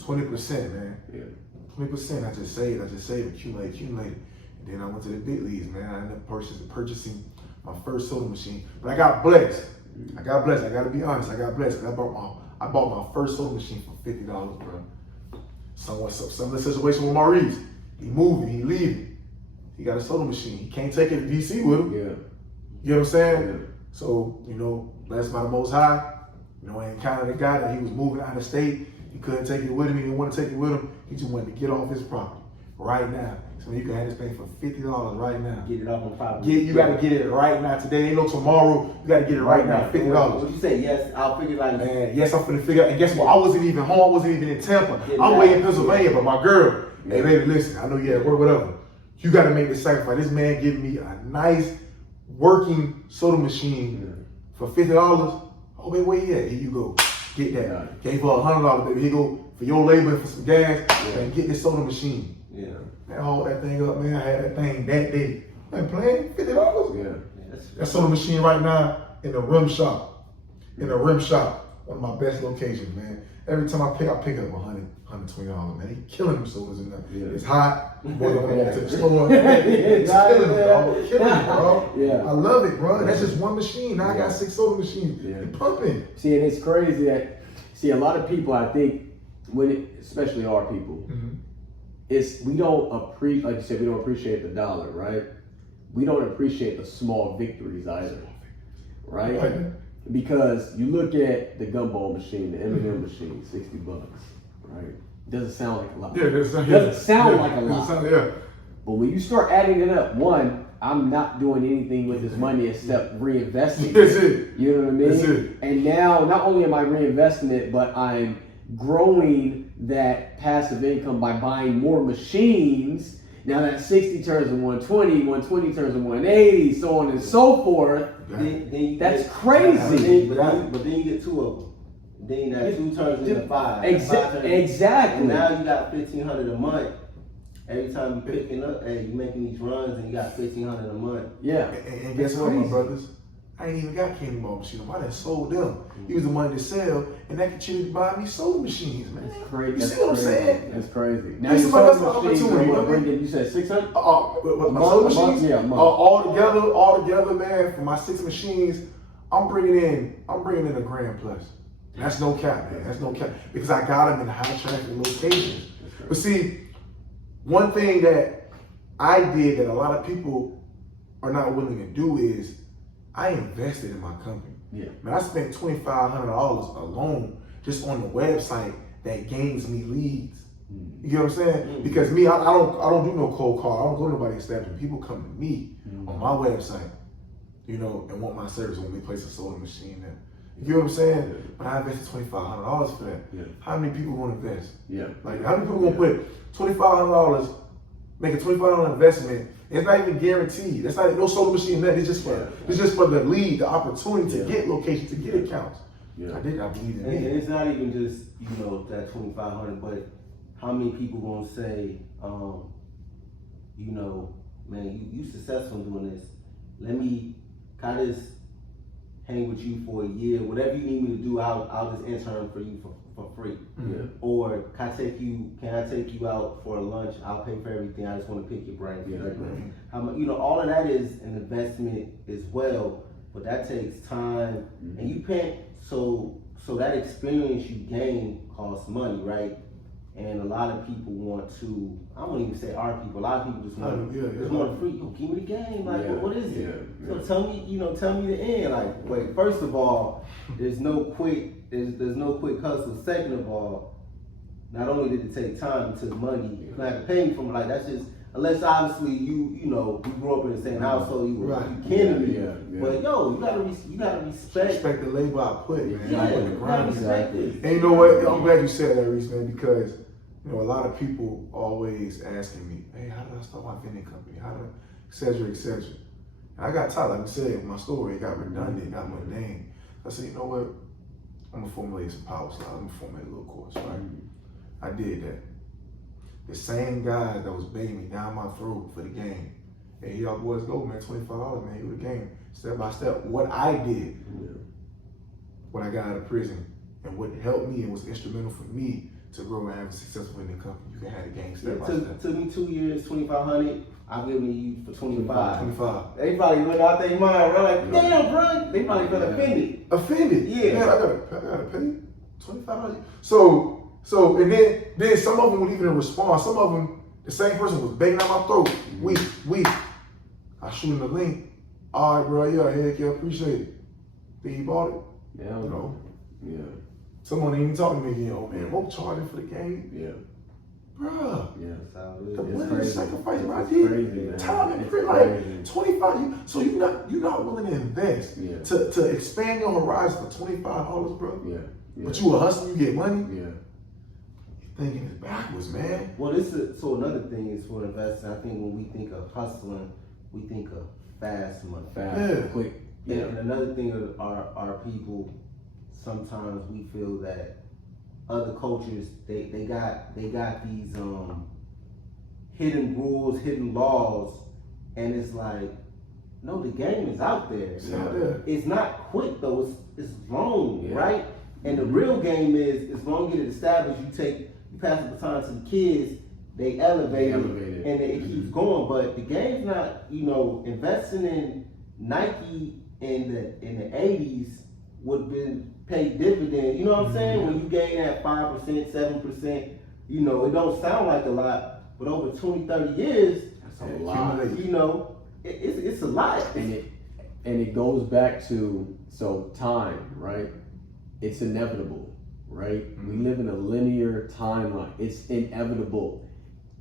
20%, man. 20%. I just saved, accumulate. And then I went to the big leagues, man. I ended up purchasing my first soda machine. But I got blessed. I gotta be honest. I got blessed. I bought my first soda machine for $50, bro. Some of the situation with Maurice. He moving, he leaving. He got a soda machine. He can't take it to DC with him. You know what I'm saying? So, you know, blessed by the Most High. You know, I encountered a guy that he was moving out of state. He couldn't take it with him. He didn't want to take it with him. He just wanted to get off his property right now. So you can have this thing for $50 right now. Get it off on property. You got to get it right now. Today ain't no tomorrow. You got to get it right now. $50. What you say? Yes, I'll figure it out. Man, yes, I'm finna figure out. And guess what? I wasn't even home. I wasn't even in Tampa. I'm way in Pennsylvania. But my girl, hey baby, listen. I know you at work, whatever. You got to make this sacrifice. This man giving me a nice working soda machine for $50. Oh Oh, wait, where you at? Here you go. Get that. Yeah. Gave her $100, baby. Here you go for your labor and for some gas. Yeah. And get this soda machine. Yeah. Man, hauled that thing up, man. I had that thing that day. Man, playing $50. Yeah. That soda machine right now in the rim shop. In the rim shop. One of my best locations, man. Every time I pick up $100, $120, man. They killing them sodas in there. Yeah. It's hot. Boy, don't Yeah. go to the store. Yeah. It's killing me, bro. Killing me, bro. Yeah. I love it, bro. That's just one machine. Now I got 6 soda machines. Yeah. They pumping. See, and it's crazy that, a lot of people, I think, especially our people, we don't appreciate, like you said, we don't appreciate the dollar, right? We don't appreciate the small victories either, right? Because you look at the gumball machine, the M&M machine, $60, right? Doesn't sound like a lot. Yeah, doesn't sound like a lot. Yeah. But when you start adding it up, one, I'm not doing anything with this money except reinvesting That's it. You know what I mean? That's it. And now, not only am I reinvesting it, but I'm growing that passive income by buying more machines. Now that 60 turns to 120, 120 turns to 180, so on and so forth. Then you That's get, crazy. But then you get 2 of them. Then that 2 turns into 5. Exactly. And now you got $1,500 a month. Every time you picking up, hey, you making these runs and you got $1,500 a month. Yeah. And guess what, my brothers? I ain't even got candy bar machines. I done sold them. Use the money to sell, and that continued to buy me soda machines, man. That's crazy. You see what I'm saying? That's crazy. Now This you is my sold machines, opportunity, what, man. you said 600? My soda month? machines, Yeah, a month. all together, man. For my 6 machines, I'm bringing in $1 grand plus. That's no cap, man. That's no cap because I got them in high traffic locations. But see, one thing that I did that a lot of people are not willing to do is I invested in my company. Yeah. Man, I spent $2,500 alone just on the website that gains me leads. You get what I'm saying? Because me, I don't do no cold call. I don't go to nobody's establishment. People come to me on my website, and want my service when they place a soda machine there. You know what I'm saying? But I invested $2,500 for that. Yeah. How many people gonna invest? Yeah. Like how many people gonna put $2,500, make a $2,500 investment? It's not even guaranteed. That's not no soda machine. That it's just for the lead, the opportunity to get locations, to get accounts. Yeah. I believe in And it. it's not even just that $2,500, but how many people gonna say, man, you successful doing this. Let me kind of hang with you for a year. Whatever you need me to do, I'll just intern for you for free. Yeah. Or can I take you out for a lunch? I'll pay for everything. I just want to pick your brain. How much? All of that is an investment as well, but that takes time, and you pay. So that experience you gain costs money, right? And a lot of people want to, I won't even say our people, a lot of people just want free, give me the game, like, what is it? So tell me the end, like, wait, first of all, there's no quick hustle. Second of all, not only did it take time, it took money, you have to pay me from it, like, that's just, unless obviously you grew up in the same household, you kidding me, but you gotta respect the labor I put, man. You gotta respect it. And you know what? I'm glad you said that, Reese, man, because a lot of people always asking me, hey, how did I start my vending company? How did I, et cetera, et cetera. And I got tired, like I said, my story, it got redundant, it got mundane. I said, you know what? I'm gonna formulate some power slides. I'm gonna formulate a little course, right? I did that. The same guys that was begging me down my throat for the game. Hey, y'all boys go, man, $25, man, here the game. Step by step, what I did when I got out of prison and what helped me and was instrumental for me to grow and have a successful vending company. You can have the game step by step. Took me 2 years, $2,500. I'm giving you for 25. 25. They probably look out their mind, bro. Like, damn, bro. They probably feel offended. Offended? Yeah. Man, I gotta pay $25. So, and then some of them would even respond. Some of them, the same person was banging out my throat. Weak. I shoot him the link. All right, bro. Yeah, heck yeah, appreciate it. Then he bought it. Yeah. Yeah. Someone ain't even talking to me again. Oh man, what charging for the game? Yeah. Bruh. Yeah. The money sacrifice I Crazy, did. man. Time and It's print, like 25. So you're not willing to invest to expand your horizon for $25, bro. Yeah. But you a hustler, you get money. Yeah. You're thinking it's backwards, man. Well, so another thing is for investing. I think when we think of hustling, we think of fast money. Fast, quick. And another thing are people sometimes we feel that other cultures they got these hidden rules, hidden laws, and it's like, no, the game is out there. It's out there. It's not quick though. It's long, Yeah. right? And the real game is as long as you get it established, you pass the baton to the kids, they elevate it, and it keeps going. But the game's not, investing in Nike in the 80s would have been paid dividend. You know what I'm saying? When you gain that 5%, 7%, it don't sound like a lot, but over 20, 30 years, That's a lot. it's a lot. And it goes back to time, right? It's inevitable, right? We live in a linear timeline. It's inevitable.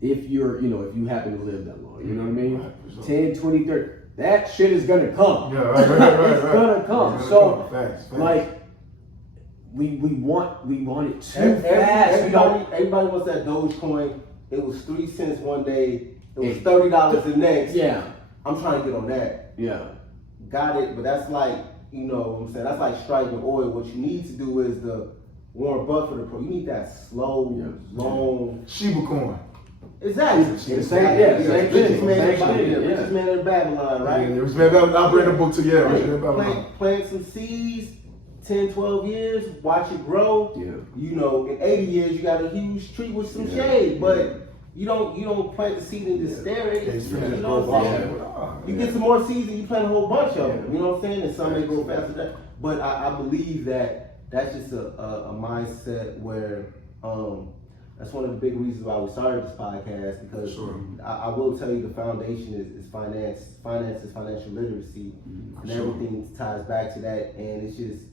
If you happen to live that long, you know what I mean? Right, 10, 20, 30, that shit is gonna come. Yeah, right. It's gonna come. So, Facts. like, we want it too fast. Everybody wants that Dogecoin. It was 3 cents one day. It was $30 the next. Yeah, I'm trying to get on that. yeah. Got it, but that's like, what I'm saying, that's like striking oil. What you need to do is the Warren Buffett approach. You need that slow, long. Shiba coin. Exactly. Same thing. Richest man in Babylon, right? I'll bring the book to you. Yeah, Plant some seeds, 10, 12 years, watch it grow. Yeah. In 80 years, you got a huge tree with some shade, but you don't plant the seed and just stare at it. You know what I'm saying? You get some more seeds and you plant a whole bunch of them. You know what I'm saying? And some may grow faster than that. But I believe that that's just a mindset where that's one of the big reasons why we started this podcast, because I will tell you the foundation is finance. Finance is financial literacy, and everything ties back to that. And it's just,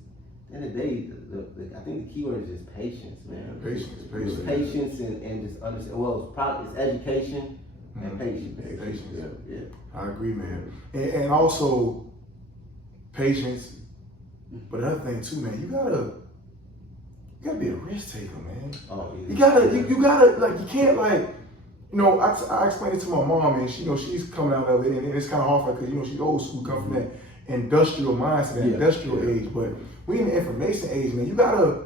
at the end of the day, I think the key word is just patience, man. Patience and just understand. Well, it's education and patience. Yeah. I agree, man. And also patience. But another thing too, man, you gotta be a risk taker, man. Oh, yeah. You gotta like, you can't like, I explained it to my mom, and she's coming out of it, and it's kind of hard for her because she's old school, come from that industrial mindset, that industrial age. But we in the information age, man. You gotta,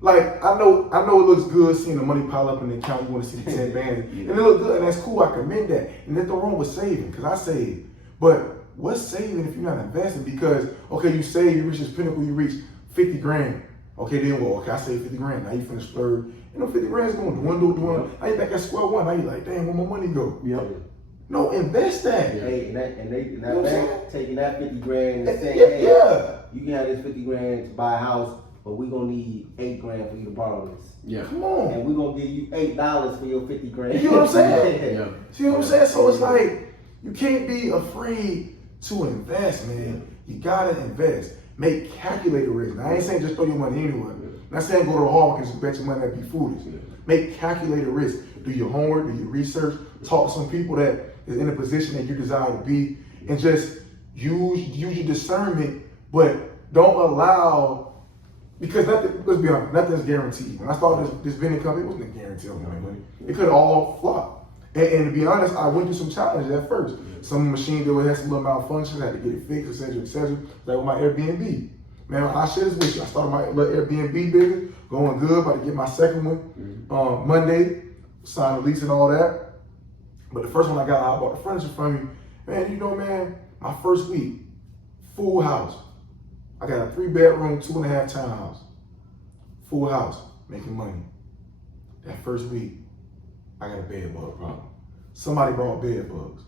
like, I know it looks good seeing the money pile up in the account. You want to see the 10 bands, and it look good, and that's cool. I commend that, and there's no wrong with saving, because I save. But what's saving if you're not investing? Because okay, you save, you reach this pinnacle, you reach 50 grand. Okay, then I saved 50 grand. Now you finna splurge. 50 grand is going to dwindle. Now you back at square one. Now you like, damn, where my money go? Yep. No, invest that. Hey, and that bank taking that 50 grand and saying, you can have this 50 grand to buy a house, but we're gonna need 8 grand for you to borrow this. Yeah. Come on. And we're gonna give you $8 for your 50 grand. You know what I'm saying? Yeah. See what I'm saying? So it's like, you can't be afraid to invest, man. You gotta invest. Make calculated risk. Now, I ain't saying just throw your money anywhere. I'm not saying go to the Hallmark and just bet your money, that'd be foolish. Make calculated risk. Do your homework, do your research, talk to some people that is in a position that you desire to be, and just use your discernment, but don't allow, because let's be honest, nothing's guaranteed. When I started this vending company, it wasn't guaranteed on my money. It could have all flopped. And to be honest, I went through some challenges at first. Some machines that had some little malfunctions, I had to get it fixed, etc. Like with my Airbnb. Man, I share this with you. I started my little Airbnb business, going good, about to get my second one Monday, signed a lease and all that. But the first one I bought the furniture from you. Man, my first week, full house. I got a 3-bedroom, 2.5 townhouse. Full house, making money. That first week, I got a bed bug problem. Somebody brought bed bugs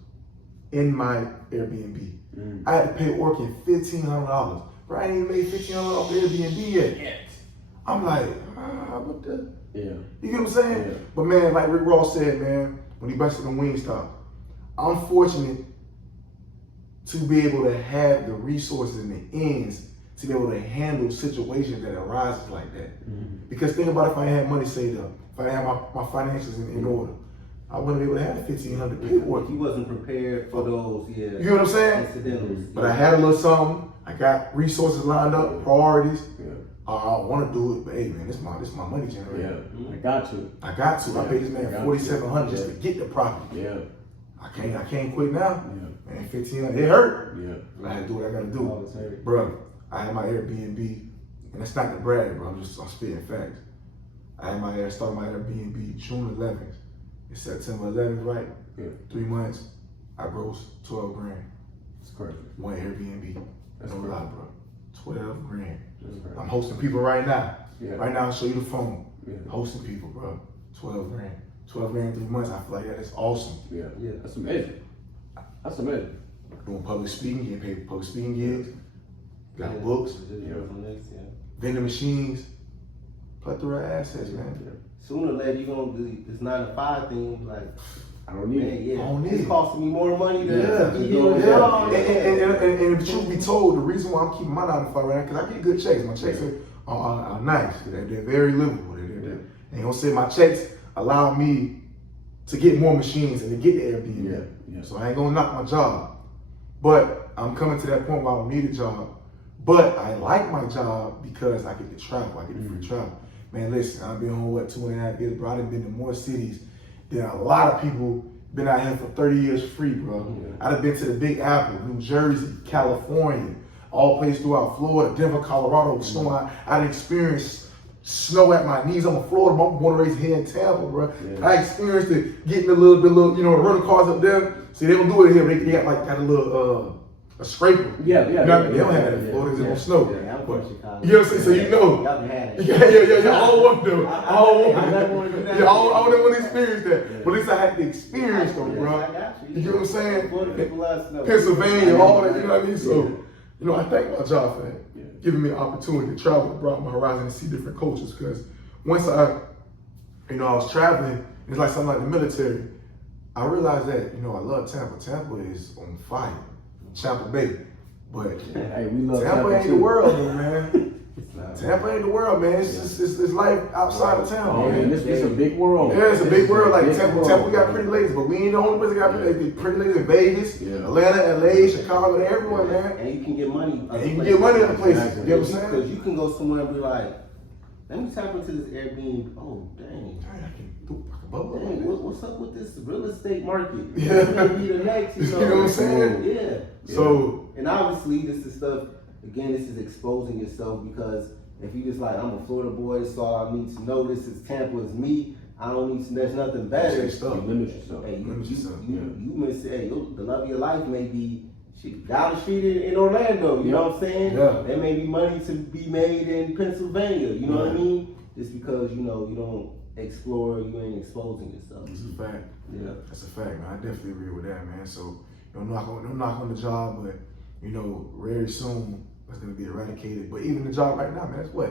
in my Airbnb. I had to pay working $1,500. Bro, I ain't even made $1,500 off the Airbnb yet. I'm like, what the? Yeah. You get what I'm saying? Yeah. But man, like Rick Ross said, man, when he busted the Wingstop, I'm fortunate to be able to have the resources and the ends to be able to handle situations that arises like that. Because think about if I had money saved up, if I had my finances in order, I wouldn't be able to have $1,500 paperwork. You wasn't prepared for those, You know what I'm saying? incidentals. But I had a little something. I got resources lined up, priorities. I don't want to do it, but hey man, this my money generator. I got to. I paid this man $4,700 just to get the property. Yeah. I can't quit now. Man, $1,500, it hurt. Yeah. I had to do what I gotta do. Bro, I had my Airbnb and it's not to brag, bro. I'm spitting facts. I started my Airbnb June 11th. It's September 11th, right? Yeah. 3 months, I grossed 12 grand. It's crazy. One Airbnb. That's No crazy. lie, bro. 12 grand. That's crazy. I'm hosting people right now. Yeah. Right now, I'll show you the phone. Yeah. Hosting people, bro. 12 grand. 12 grand in 3 months. I feel like that is awesome. Yeah. That's amazing. That's amazing. Doing public speaking, getting paid for public speaking gigs. Got books, Yeah. vending machines, plethora of assets, man. Yeah. Sooner or later, you're gonna do this 9 to 5 thing. Like, I don't need man, it. yeah, I don't need it's it. costing me more money than Yeah, to be doing yeah. this job. And the truth be told, the reason why I'm keeping my 9 to 5 right now, because I get good checks. My checks are nice. They're very livable. And you gonna say my checks allow me to get more machines and to get the Airbnb. Yeah. So I ain't gonna knock my job. But I'm coming to that point where I don't need a job. But I like my job because I get to travel. I get the free travel. Man, listen, I've been home, 2.5 years, bro. I've been to more cities than a lot of people been out here for 30 years free, bro. I've been to the Big Apple, New Jersey, California, all places throughout Florida, Denver, Colorado, snow. I've experienced snow at my knees. I'm a Florida, I'm born and raised here in Tampa, bro. Yeah. I experienced it getting a little bit, you know, the rental cars up there. See, they don't do it here. They got a little, a scraper. Yeah. You know what I mean? They don't have that in Florida, they don't snow. Yeah, I'm But, from Chicago. you know what I'm saying? So you know. Y'all can have it. Yeah. I don't want to. I don't never want wanna do to. that. Yeah, I don't want to experience that. Yeah. But at least I had the experience though, bro. I got you. You get what I'm saying? Florida people love snow. Pennsylvania, all that, you know what I mean? So, Yeah. you know, I thank my job for that. Yeah. Giving me an opportunity to travel abroad my horizon and see different cultures. Because once I was traveling, it's like something like the military. I realized that, I love Tampa. Tampa is on fire. Tampa Bay. But Hey, we love Tampa ain't too. the world, though, man. Tampa ain't the world, man. It's just it's life outside of town, Oh, man, man. it's a big world. Yeah, it's a big world. Like Big Tampa, world. we got pretty ladies, but we ain't the only place that got pretty ladies. Pretty ladies in Vegas, Yeah. Atlanta, LA, Chicago, everywhere, man. And you can get money. And you can get money in the places. Exactly. You know what I'm saying? Because you can go somewhere and be like, let me tap into this Airbnb. Oh, dang. Dang, I can bubble up. Dang, what's up with this real estate market? Yeah. It's gonna be the next, You know what I'm saying? Yeah. So, And obviously, this is stuff, again, this is exposing yourself because if you just like, I'm a Florida boy, this is all I need to know, this is Tampa, is me, I don't need to, there's nothing better. Say stuff. You limit yourself. Hey, Limit yourself, you may say, hey, the love of your life may be down the street in Orlando, you know what I'm saying? Yeah. There may be money to be made in Pennsylvania, you know what I mean? Just because, you don't explore, you ain't exposing yourself. That's a fact. Yeah. That's a fact, man. I definitely agree with that, man. So, don't knock on the job, but, very soon it's going to be eradicated. But even the job right now, man, that's what?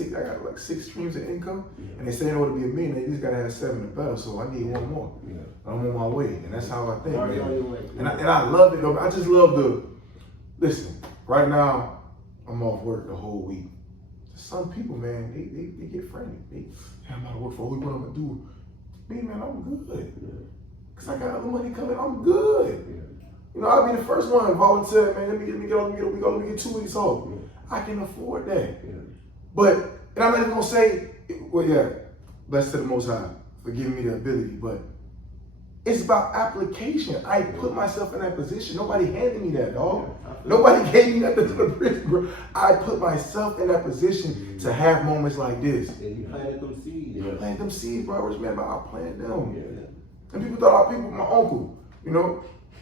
I got like 6 streams of income, and they say in order to be a millionaire, you just gotta have 7 or better. So I need one more. Yeah. I'm on my way, and that's how I think, Already on your man. way. And I love it, though. I just love listen. Right now, I'm off work the whole week. Some people, man, they get friendly. I'm about to work for a week. What I'm gonna do? Me, man, I'm good. Cause I got other money coming. I'm good. I'll be the first one volunteer, man. Let me get a week off. Let me get 2 weeks off. I can afford that. But, and I'm not even gonna say, blessed to the Most High for giving me the ability, but it's about application. I put myself in that position. Nobody handed me that, dog. Nobody gave me nothing to the prison, bro. I put myself in that position to have moments like this. Yeah, you planted them seeds. I planted them seeds, bro. Rich man, I planted them. Yeah. And people thought, my uncle,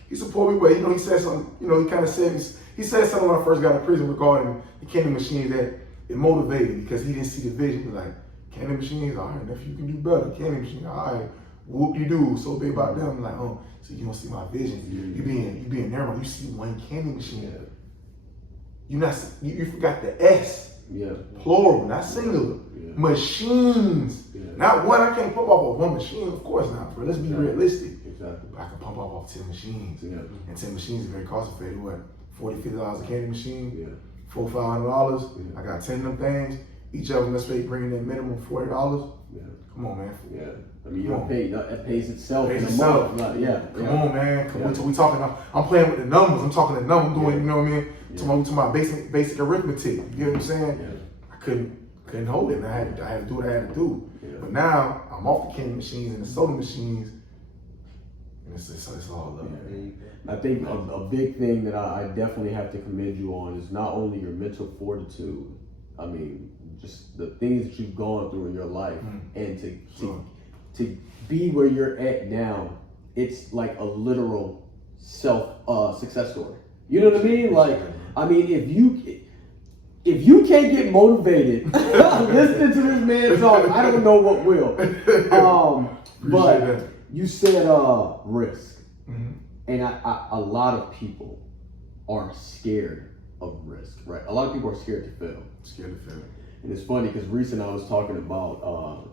he supported me, but he said something, he kind of said, he said something when I first got in prison regarding the candy machines that it motivated me because he didn't see the vision. He was like, candy machines, all right, nephew, you can do better. Candy machines, all right, whoop you do. So big about them. I'm like, oh, so you don't see my vision. You being narrow. You see one candy machine. You forgot the S. Plural, not singular. Machines. Not one. I can't pump off of one machine. Of course not, bro. Let's be realistic. Exactly. But I can pump off 10 machines. Yeah. And 10 machines is very cost effective. What? $40, $50 a candy machine? Yeah. $400, $500. I got 10 of them things. Each of them, let's say, bringing in minimum $40. Yeah. Come on, man. Yeah. I mean, that pays itself Pays in a itself. month. Yeah. Come on, man. Come on. So we talking. I'm playing with the numbers. I'm talking the numbers. I'm doing, you know what I mean? To my basic arithmetic. You get what I'm saying? Yeah. I couldn't hold it. And I had to do what I had to do. Yeah. But now I'm off the candy machines and the soda machines. And it's all love. Yeah. I think a big thing that I definitely have to commend you on is not only your mental fortitude, I mean, just the things that you've gone through in your life, and to be where you're at now, it's like a literal success story. You know what I mean? Like, I mean, if you can't get motivated listening to this man talk, I don't know what will. But you said risk, and a lot of people are scared of risk, right? A lot of people are scared to fail. And it's funny because recently I was talking about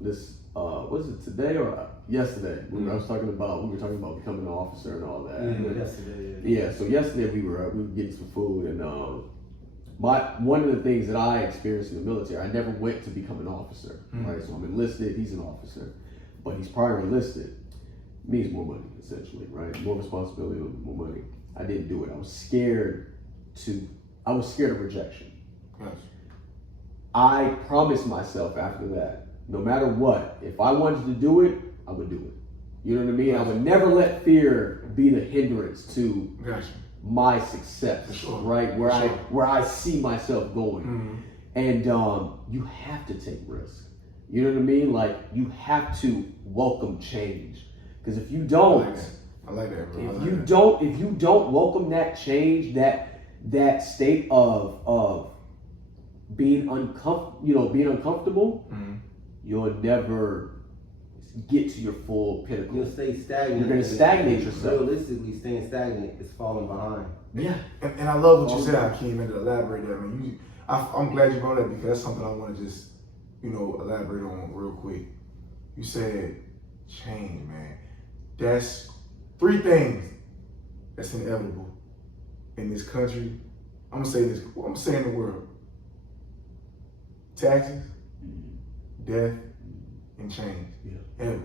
this. Was it today or yesterday? We were talking about becoming an officer and all that. Yesterday. Yeah. So yesterday we were getting some food, and one of the things that I experienced in the military, I never went to become an officer, right? So I'm enlisted. He's an officer, but he's prior enlisted. Means more money, essentially, right? More responsibility, more money. I didn't do it. I was scared of rejection. Yes. I promised myself after that, no matter what, if I wanted to do it, I would do it. You know what I mean? I would never let fear be the hindrance to my success, right? Where I see myself going. And you have to take risks. You know what I mean? Like, you have to welcome change. Because if you don't, I like that, bro. If you don't welcome that change, that state of being uncomfortable, you'll never get to your full pinnacle. You'll stay stagnant. You're going to stagnate yourself. Realistically, staying stagnant is falling behind. Yeah. And I love what you said, Hakeem, and to elaborate that. I mean, I'm glad you brought that because that's something I want to just, elaborate on real quick. You said change, man. That's 3 things that's inevitable in this country. I'm gonna say this. I'm gonna say in the world: taxes, death, and change. And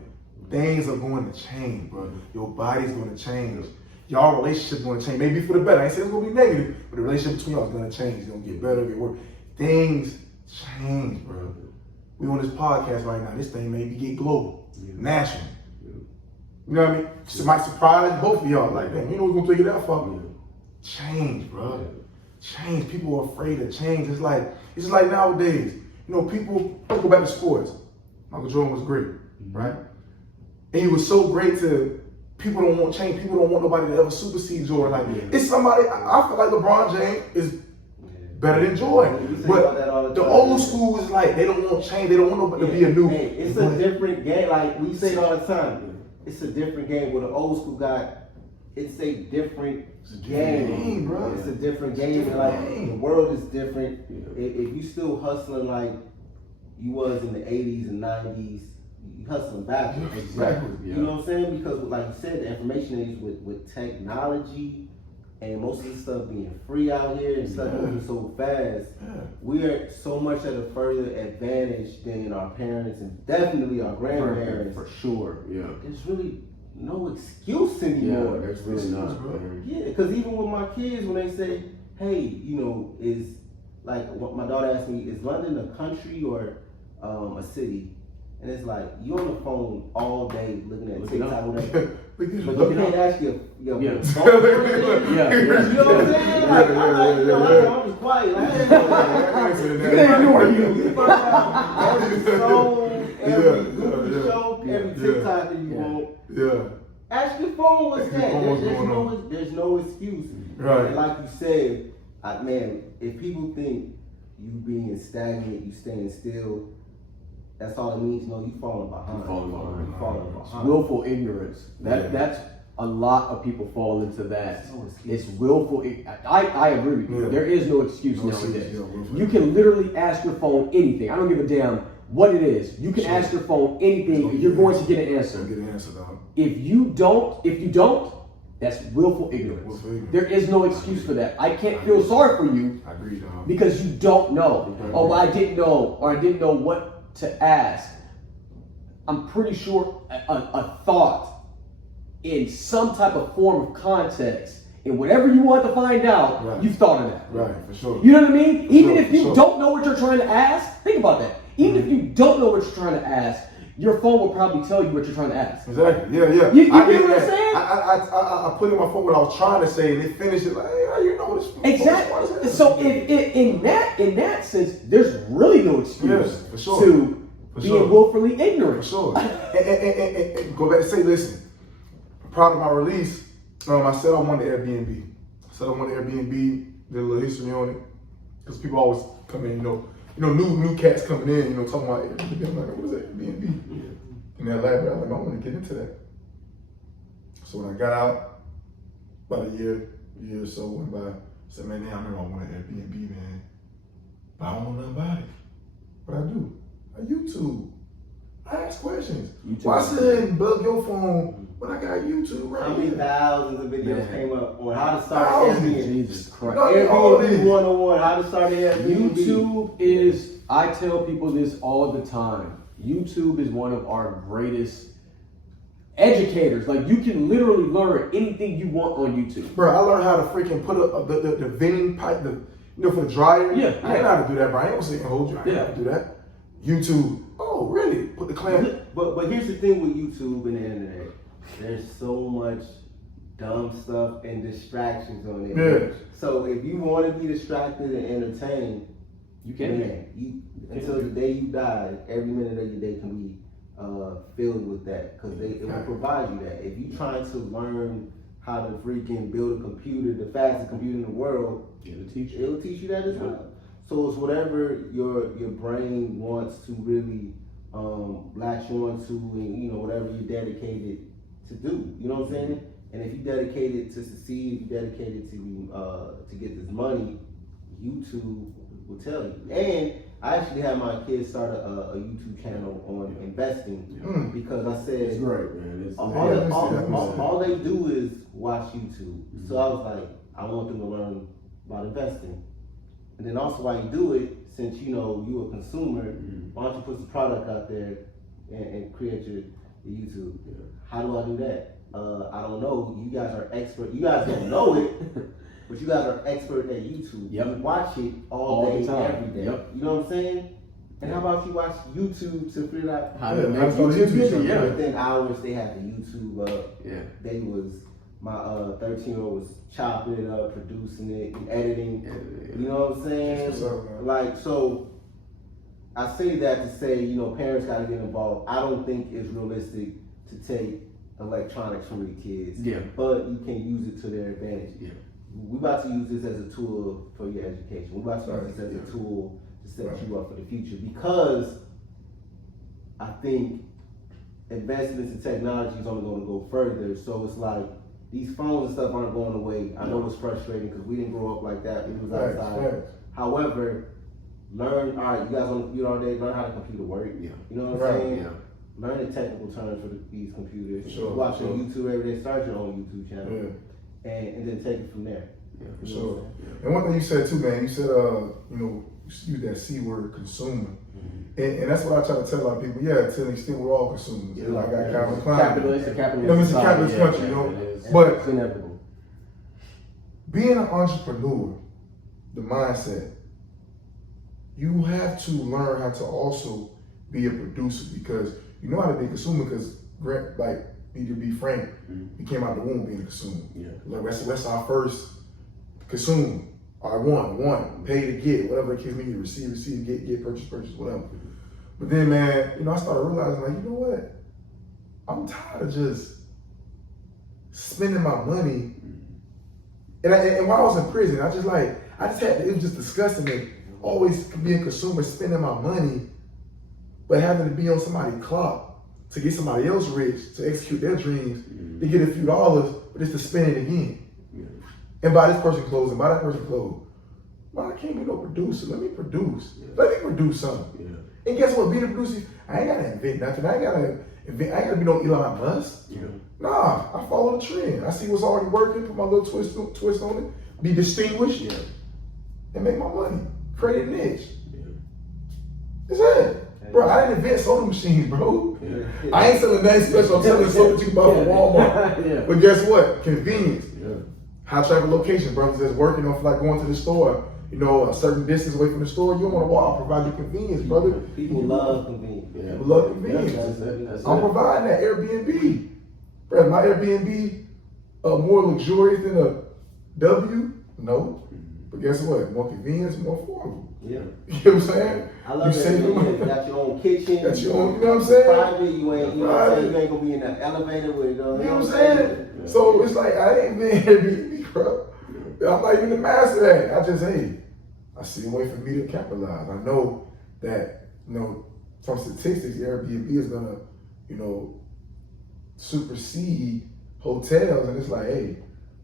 things are going to change, bro. Your body's going to change. Y'all relationship's going to change. Maybe for the better. I ain't saying it's going to be negative, but the relationship between y'all is going to change. It's going to get better, get worse. Things change, bro. We on this podcast right now. This thing maybe get global, national. You know what I mean? It might surprise both of y'all like that. You know we're going to take it that far. Change, bro. Change. People are afraid of change. It's like nowadays. People, let's go back to sports. Michael Jordan was great, right? And he was so great to people don't want change. People don't want nobody to ever supersede Jordan. Like, it's somebody, I feel like LeBron James is better than Jordan. But the old school is like, they don't want change. They don't want nobody to be a new. Hey, it's a different game. Like, we say it all the time. It's a different game. With an old school guy, it's a different game, bro. It's a different game. The world is different. If you still hustling like you was in the 80s and 90s, you hustling backwards. Exactly. You know what I'm saying? Because like you said, the information age with technology and most of this stuff being free out here and stuff moving so fast, we are so much at a further advantage than our parents and definitely our grandparents. For sure, yeah. There's really no excuse anymore. Yeah, there's really not. Yeah, because even with my kids, when they say, hey, is like what my daughter asked me, is London a country or a city? And it's like, you on the phone all day looking at TikTok, whatever. But you can't ask your phone. You know what I'm saying? I'm just quiet. You find out every song, every goofy joke, every TikTok that you want. Ask your phone what's that. There's no excuse. Right. And like you said, man, if people think you being stagnant, you staying still, that's all it means. No, you falling behind. You're falling behind. Willful ignorance. That's a lot of people fall into that. It's willful. I agree with you. There is no excuse nowadays. You can literally ask your phone anything. I don't give a damn what it is. You can ask your phone anything. You're going to get an answer. Dog. If you don't, that's willful ignorance. There is no excuse for that. I can't feel sorry for you. I agree, dog. Because you don't know. Oh, I didn't know, or I didn't know what to ask. I'm pretty sure a thought in some type of form of context, and whatever you want to find out, you've thought of that. Right, for sure. You know what I mean? Even if you don't know what you're trying to ask, think about that. Even if you don't know what you're trying to ask, your phone will probably tell you what you're trying to ask. Exactly. Yeah. You get what I'm saying? I put in my phone what I was trying to say, and it finished it like, hey, you know what Exactly. So in that sense, there's really no excuse for sure. to For being sure. willfully ignorant. For sure. and go back and say, listen, proud of my release, I said I wanted Airbnb. Did a little history on it. Because people always come in, new cats coming in, talking about Airbnb. I'm like, what is Airbnb? In that library, I'm like, I want to get into that. So when I got out, about a year or so went by, I said, man, I remember I wanted Airbnb, man. But I don't know nothing about it. But I do. I YouTube. I ask questions. Why sit and bug your phone when I got YouTube right How many here? thousands of videos came up on how to start Thousands. Airbnb? Jesus Christ. Airbnb 101, how to start Airbnb. YouTube is, I tell people this all the time, YouTube is one of our greatest educators. Like, you can literally learn anything you want on YouTube. Bro, I learned how to freaking put the vending pipe, for the dryer. Yeah. I ain't know how to do that, bro. I ain't gonna sit and hold you. I ain't know how to do that. YouTube. Oh, really? Put the clamp. But here's the thing with YouTube and the internet. There's so much dumb stuff and distractions on it. Yeah. So if you want to be distracted and entertained, You can. man, until the day you die, every minute of your day can be filled with that, because it will provide you that. If you're trying to learn how to freaking build a computer, the fastest computer in the world, It'll teach you. it'll teach you that as well. So it's whatever your brain wants to really latch on to, and whatever you're dedicated to do. You know what I'm saying? And if you're dedicated to succeed, if you're dedicated to get this money, YouTube will tell you. And I actually had my kids start a YouTube channel on investing because I said It's great, man. all they do is watch YouTube. So I was like, I want them to learn about investing. And then also while you do it, since you're a consumer, why don't you put some product out there and create your YouTube? How do I do that? I don't know. You guys are expert. You guys don't know it, but you guys are expert at YouTube. Yep. You watch it all All day, the time. every day. Yep. You know what I'm saying? And how about you watch YouTube to figure out How to make how to start YouTube YouTube video, yeah. within hours they had the YouTube up. Yeah. They was my 13-year-old was chopping it up, producing it, and editing. You know what I'm saying? That's what's up, man. Like, so I say that to say, parents gotta get involved. I don't think it's realistic to take electronics from your kids. Yeah. But you can use it to their advantage. Yeah. We about to use this as a tool for your education. We about to use this as a tool to set you up for the future, because I think investments in technology is only going to go further. So it's like these phones and stuff aren't going away. I know it's frustrating because we didn't grow up like that. We was outside. However, learn. All right, you guys on the computer all day. Learn how the computer works. Yeah. You know what I'm saying? Yeah. Learn the technical terms for these computers. Sure, Watch sure. on YouTube every day. Start your own YouTube channel, and then take it from there. Yeah. For You know sure. what I'm saying? And one thing you said too, man, you said, you use that C word, consumer. And that's what I try to tell a lot of people. Yeah, to an extent, we're all consumers. Yeah, Like I got a capitalist, it's a society, capitalist yeah, country, it is. But It's inevitable. being an entrepreneur, the mindset, you have to learn how to also be a producer, because you know how to be a consumer, because like, to be frank, we came out the womb being a consumer. Yeah. Like that's our first consume. I want, pay to get, whatever the case may be, receive, get, purchase, whatever. But then, man, I started realizing, like, you know what? I'm tired of just spending my money. And while I was in prison, it was just disgusting that always being a consumer, spending my money, but having to be on somebody's clock to get somebody else rich, to execute their dreams, to get a few dollars, but just to spend it again. And buy this person clothes and buy that person clothes. Well, I can't be no producer. Let me produce. Let me produce something. And guess what? Being a producer, I ain't gotta invent nothing. I ain't gotta be no Elon Musk. Nah, I follow the trend. I see what's already working, put my little twist on it, be distinguished, and make my money. Create a niche. That's it. Bro, I didn't invent soda machines, bro. I ain't selling nothing special. I'm selling soda you can buy from Walmart. But guess what? Convenience. High traffic location, brothers that's working on like going to the store, a certain distance away from the store. You don't want to walk. I'll provide you convenience, brother. People love convenience. People love convenience. That's I'm it. providing that Airbnb. Bro, my Airbnb more luxurious than a W. No. But guess what? More convenience, more affordable. Yeah. You know what I'm saying? I love you that. save money. You got your own kitchen. Got your own, you know what I'm saying? Private, you ain't, you know what I'm saying? You ain't gonna be in the elevator with, you know what I'm saying? So it's like, I ain't been Airbnb, bro. I'm not even the master at it. I just, hey, I see a way for me to capitalize. I know that, you know, from statistics, Airbnb is gonna, you know, supersede hotels. And it's like, hey,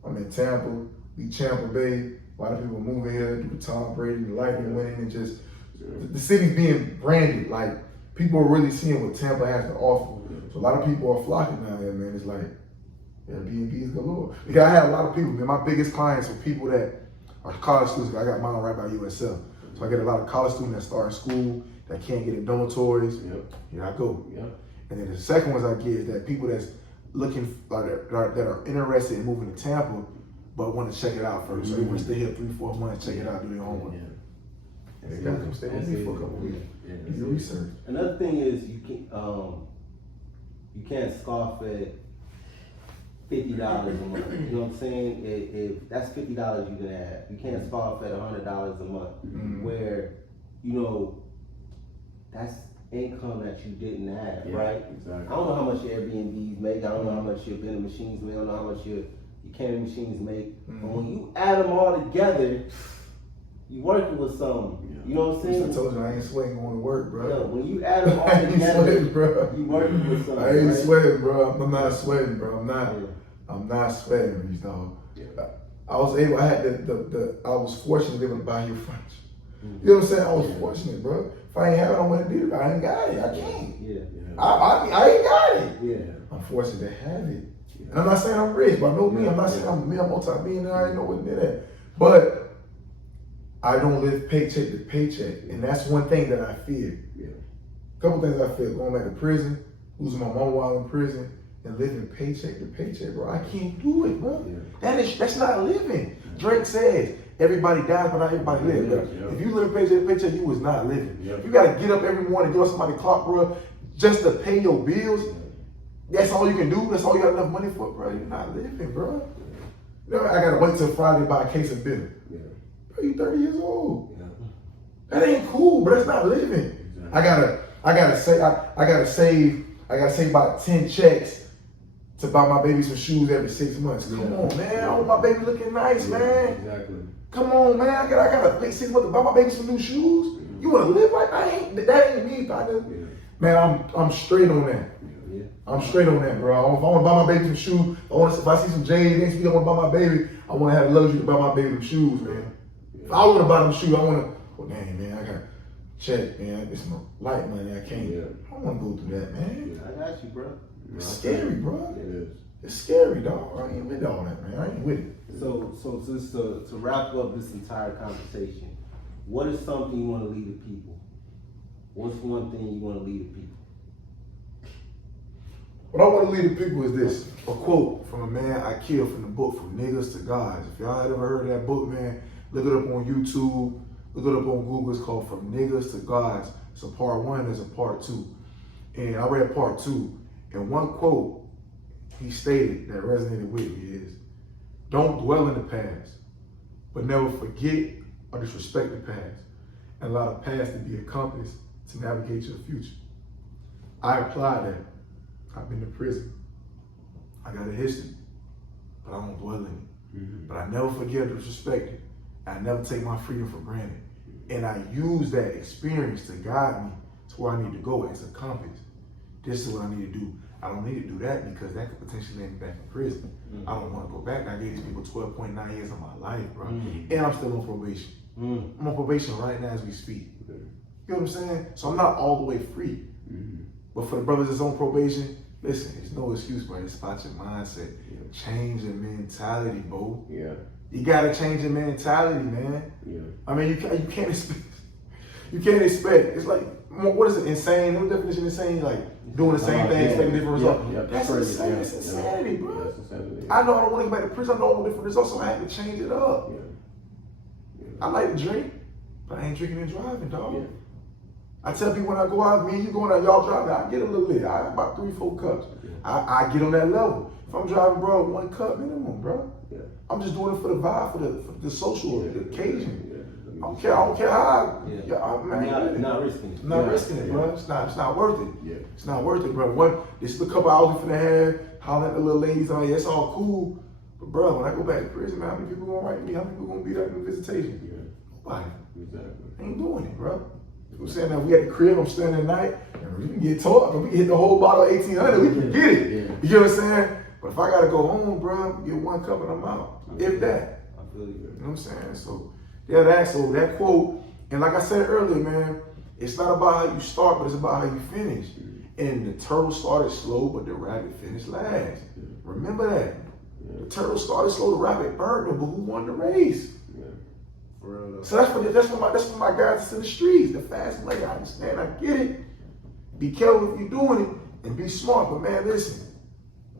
I'm in Tampa, Tampa Bay. A lot of people moving here, do the Tom Brady, the Lightning winning, and just the city's being branded. Like, people are really seeing what Tampa has to offer. So a lot of people are flocking down here, man. It's like, Airbnb is galore. Because I had a lot of people, man. My biggest clients were people that are college students. I got mine right by USL. So I get a lot of college students that start in school, that can't get in dormitories. Here I go. And then the second ones I get is that people that's looking, that are interested in moving to Tampa, but want to check it out first. So they want to stay here 3-4 months, check it out, do their homework. And they gotta come stay with me for a couple weeks. Do your research. Another thing is you can't scoff at $50 a month. You know what I'm saying? If that's $50 you can have, you can't scoff at $100 a month. Where, you know, that's income that you didn't have, right? Exactly. I don't know how much your Airbnbs make. I don't know how much your vending machines make. I don't know how much your candy machines make. But when you add them all together, you working with something. You know what I'm saying? I told you I ain't sweating going to work, bro. Yo, when you add them all I ain't together, sweating, bro. you working with something. I ain't right? sweating, bro. I'm not sweating, bro. I'm not sweating, these dog. I was fortunate to be able to buy your furniture. You know what I'm saying? I was fortunate, bro. If I ain't have it, I wouldn't do it. I ain't got it. I can't. I ain't got it. I'm fortunate to have it. And I'm not saying I'm rich, but no me. I'm not saying I'm multi-millionaire. I ain't know what near that. But I don't live paycheck to paycheck, and that's one thing that I fear. A couple things I fear: going back to prison, losing my mom while in prison, and living paycheck to paycheck, bro. I can't do it, bro. That's not living. Drake says, everybody dies, but not everybody lives, bro. If you live paycheck to paycheck, you was not living. You gotta get up every morning, get on somebody's clock, bro, just to pay your bills. That's all you can do. That's all you got enough money for, bro. You're not living, bro. You know, I gotta wait till Friday to buy a case of beer. Bro, you 30 years old. That ain't cool, but that's not living. I gotta save about 10 checks to buy my baby some shoes every 6 months. Come on, man. I want my baby looking nice, man. Exactly. Come on, man. I gotta pay 6 months to buy my baby some new shoes. You wanna live like that ain't me, partner. Man, I'm straight on that. I'm straight on that, bro. If I want to buy my baby some shoes, if I see some J's next week, I want to buy my baby, I want to have the luxury to buy my baby some shoes, man. If I want to buy them shoes, I want to, well, dang, man, I got to check, man. It's my light money. I can't. I don't want to go through that, man. I got you, bro. It's scary, bro. It is. It's scary, dog. I ain't with all that, man. I ain't with it. So just to wrap up this entire conversation, what is something you want to leave the people? What's one thing you want to leave the people? What I want to leave the people is this, a quote from a man I killed from the book From Niggas to Gods. If y'all had ever heard of that book, man, look it up on YouTube, look it up on Google. It's called From Niggas to Gods. It's a part 1, there's a part 2. And I read part 2, and one quote he stated that resonated with me is, don't dwell in the past, but never forget or disrespect the past, and allow the past to be a compass to navigate your future. I applied that. I've been to prison. I got a history, but I don't dwell in it. But I never forget or disrespect it. I never take my freedom for granted. And I use that experience to guide me to where I need to go as a compass. This is what I need to do. I don't need to do that because that could potentially land me back in prison. I don't want to go back. I gave these people 12.9 years of my life, bro. And I'm still on probation. I'm on probation right now as we speak. You know what I'm saying? So I'm not all the way free. But for the brothers that's on probation, listen, there's no excuse, bro. It's about your mindset. Change your mentality, bro. You gotta change your mentality, man. I mean, you can't expect. You can't expect. It's like, what is it? Insane? What definition of insane? Like doing the same thing, expecting different results. That's insane. It's insanity, bro. I know I don't want to go back to prison. I know I want different results, so I had to change it up. I like to drink, but I ain't drinking and driving, dog. I tell people when I go out, me and you going out, y'all driving, I get a little lit. I have about 3-4 cups. I get on that level. If I'm driving, bro, 1 cup minimum, bro. Yeah. I'm just doing it for the vibe, for the social occasion. Yeah. I don't care how. Not risking it. I'm not risking it, bro. It's not worth it. Yeah. It's not worth it, bro. This is a couple hours we finna have, holler at the little ladies on, it's all cool. But bro, when I go back to prison, man, how many people gonna write me? How many people gonna be there in visitation? Yeah. Nobody. Exactly. Ain't doing it, bro. You know what I'm saying? Now we at the crib, I'm staying at night, and we can get taught, we can hit the whole bottle of 1800, we can get it. Yeah. You know what I'm saying? But if I gotta go home, bro, get one cup and I'm out. If that. I feel you. You know what I'm saying? So, yeah, that quote, and like I said earlier, man, it's not about how you start, but it's about how you finish. And the turtle started slow, but the rabbit finished last. Remember that. The turtle started slow, the rabbit burned him, but who won the race? For real though. So that's for my guys that's in the streets, the fast lane. I understand, I get it. Be careful if you're doing it, and be smart. But man, listen,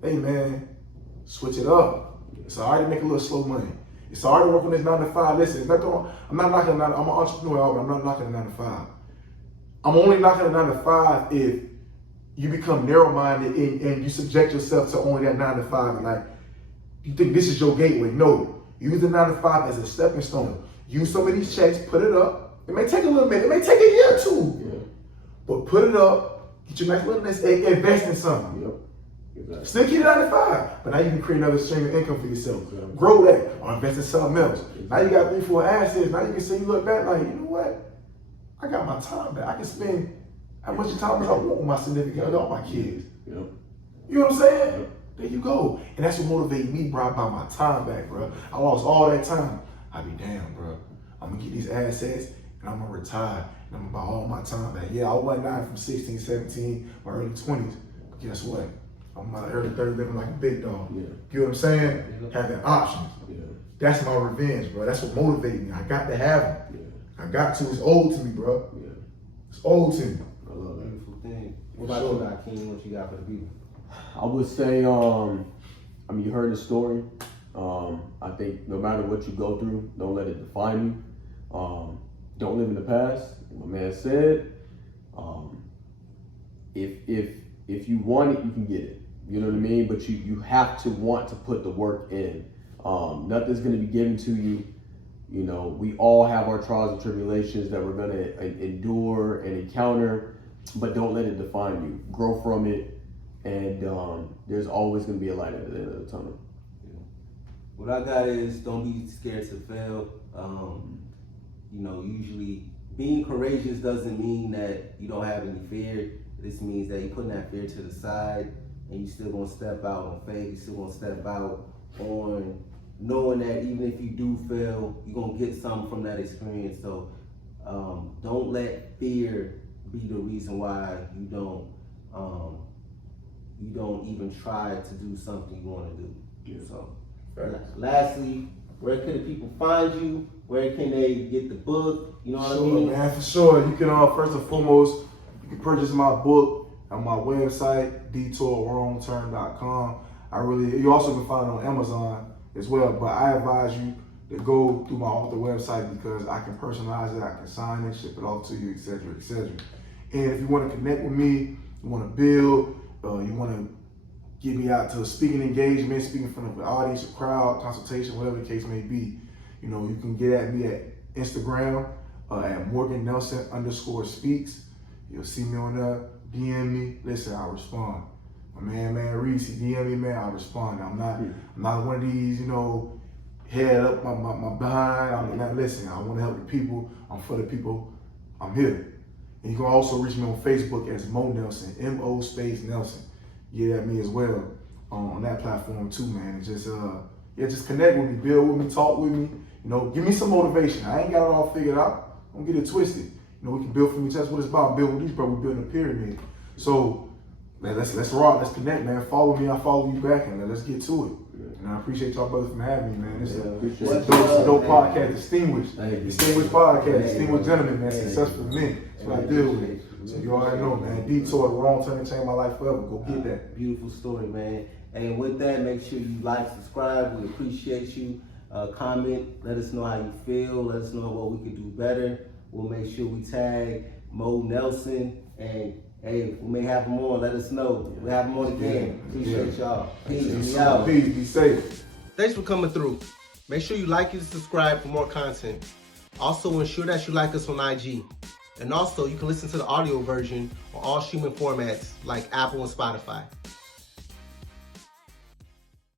hey man, switch it up. It's all right to make a little slow money. It's all right to work on this 9 to 5. Listen, it's nothing. I'm not knocking. I'm an entrepreneur, but I'm not knocking the 9 to 5. I'm only knocking the 9 to 5 if you become narrow-minded and you subject yourself to only that 9 to 5, and like you think this is your gateway. No, use the 9 to 5 as a stepping stone. Use some of these checks, put it up. It may take a little minute. It may take a year or two. Yeah. But put it up. Get your nice little nest egg. Invest in something. Yep. Exactly. Still keep it 9 to 5, but now you can create another stream of income for yourself. Exactly. Grow that or invest in something else. Exactly. Now you got 3-4 assets. Now you can say you look back like, you know what? I got my time back. I can spend how much time as I want with my significant other, all my kids. Yep. You know what I'm saying? Yep. There you go. And that's what motivated me, bro. I buy my time back, bro. I lost all that time. I be damn, bro. I'm gonna get these assets and I'm gonna retire and I'm gonna buy all my time back. Yeah, I wasn't dying from 16, 17, my early 20s. But guess what? I'm in my early 30s living like a big dog. Yeah. You know what I'm saying? Having options. Yeah. That's my revenge, bro. That's what motivated me. I got to have them. Yeah. I got to. It's old to me, bro. Yeah. It's old to me. I love that. Beautiful thing. What about you, Hakeem? What you got for the people? I would say, I mean, you heard the story. I think no matter what you go through, don't let it define you. Don't live in the past. My man said, if you want it, you can get it. You know what I mean? But you have to want to put the work in. Nothing's going to be given to you. You know, we all have our trials and tribulations that we're going to endure and encounter, but don't let it define you. Grow from it, and there's always going to be a light at the end of the tunnel. What I got is don't be scared to fail. You know, usually being courageous doesn't mean that you don't have any fear. This means that you're putting that fear to the side and you still gonna step out on faith. You still gonna step out on knowing that even if you do fail, you're gonna get something from that experience. So don't let fear be the reason why you don't even try to do something you want to do. Yeah. So lastly, where can the people find you? Where can they get the book? You know what I mean? Man, for sure. You can, first and foremost, you can purchase my book on my website, DETOUR.com. You also can find it on Amazon as well, but I advise you to go through my author website because I can personalize it, I can sign it, ship it off to you, etc., etc. And if you want to connect with me, you want to build, you want to get me out to a speaking engagement, speaking in front of an audience, a crowd, consultation, whatever the case may be, you know, you can get at me at Instagram at Morgan_Nelson_speaks. You'll see me on there, DM me. Listen, I respond. My man Reese, DM me, man, I respond. I'm not one of these, you know, head up my behind. I'm not listening. I want to help the people. I'm for the people. I'm here. And you can also reach me on Facebook as Mo Nelson, MO space Nelson. Get at me as well on that platform too, man. And just connect with me, build with me, talk with me. You know, give me some motivation. I ain't got it all figured out. Don't get it twisted. You know, we can build from each other. That's what it's about. Build with these, bro. We're building a pyramid. So, man, let's rock. Let's connect, man. Follow me. I follow you back, and let's get to it. Yeah. And I appreciate y'all brothers for having me, man. This is a dope podcast. Distinguished podcast. Distinguished gentlemen, man. Successful men. That's what I deal with. So you already know, man. DETOUR, the wrong turn to change my life forever. Go get that. Beautiful story, man. And with that, make sure you like, subscribe. We appreciate you. Comment. Let us know how you feel. Let us know what we can do better. We'll make sure we tag Mo Nelson. And hey, we may have him on. Let us know. We'll have him on again. Appreciate y'all. Peace. Peace. Be safe. Thanks for coming through. Make sure you like and subscribe for more content. Also, ensure that you like us on IG. And also, you can listen to the audio version on all streaming formats like Apple and Spotify.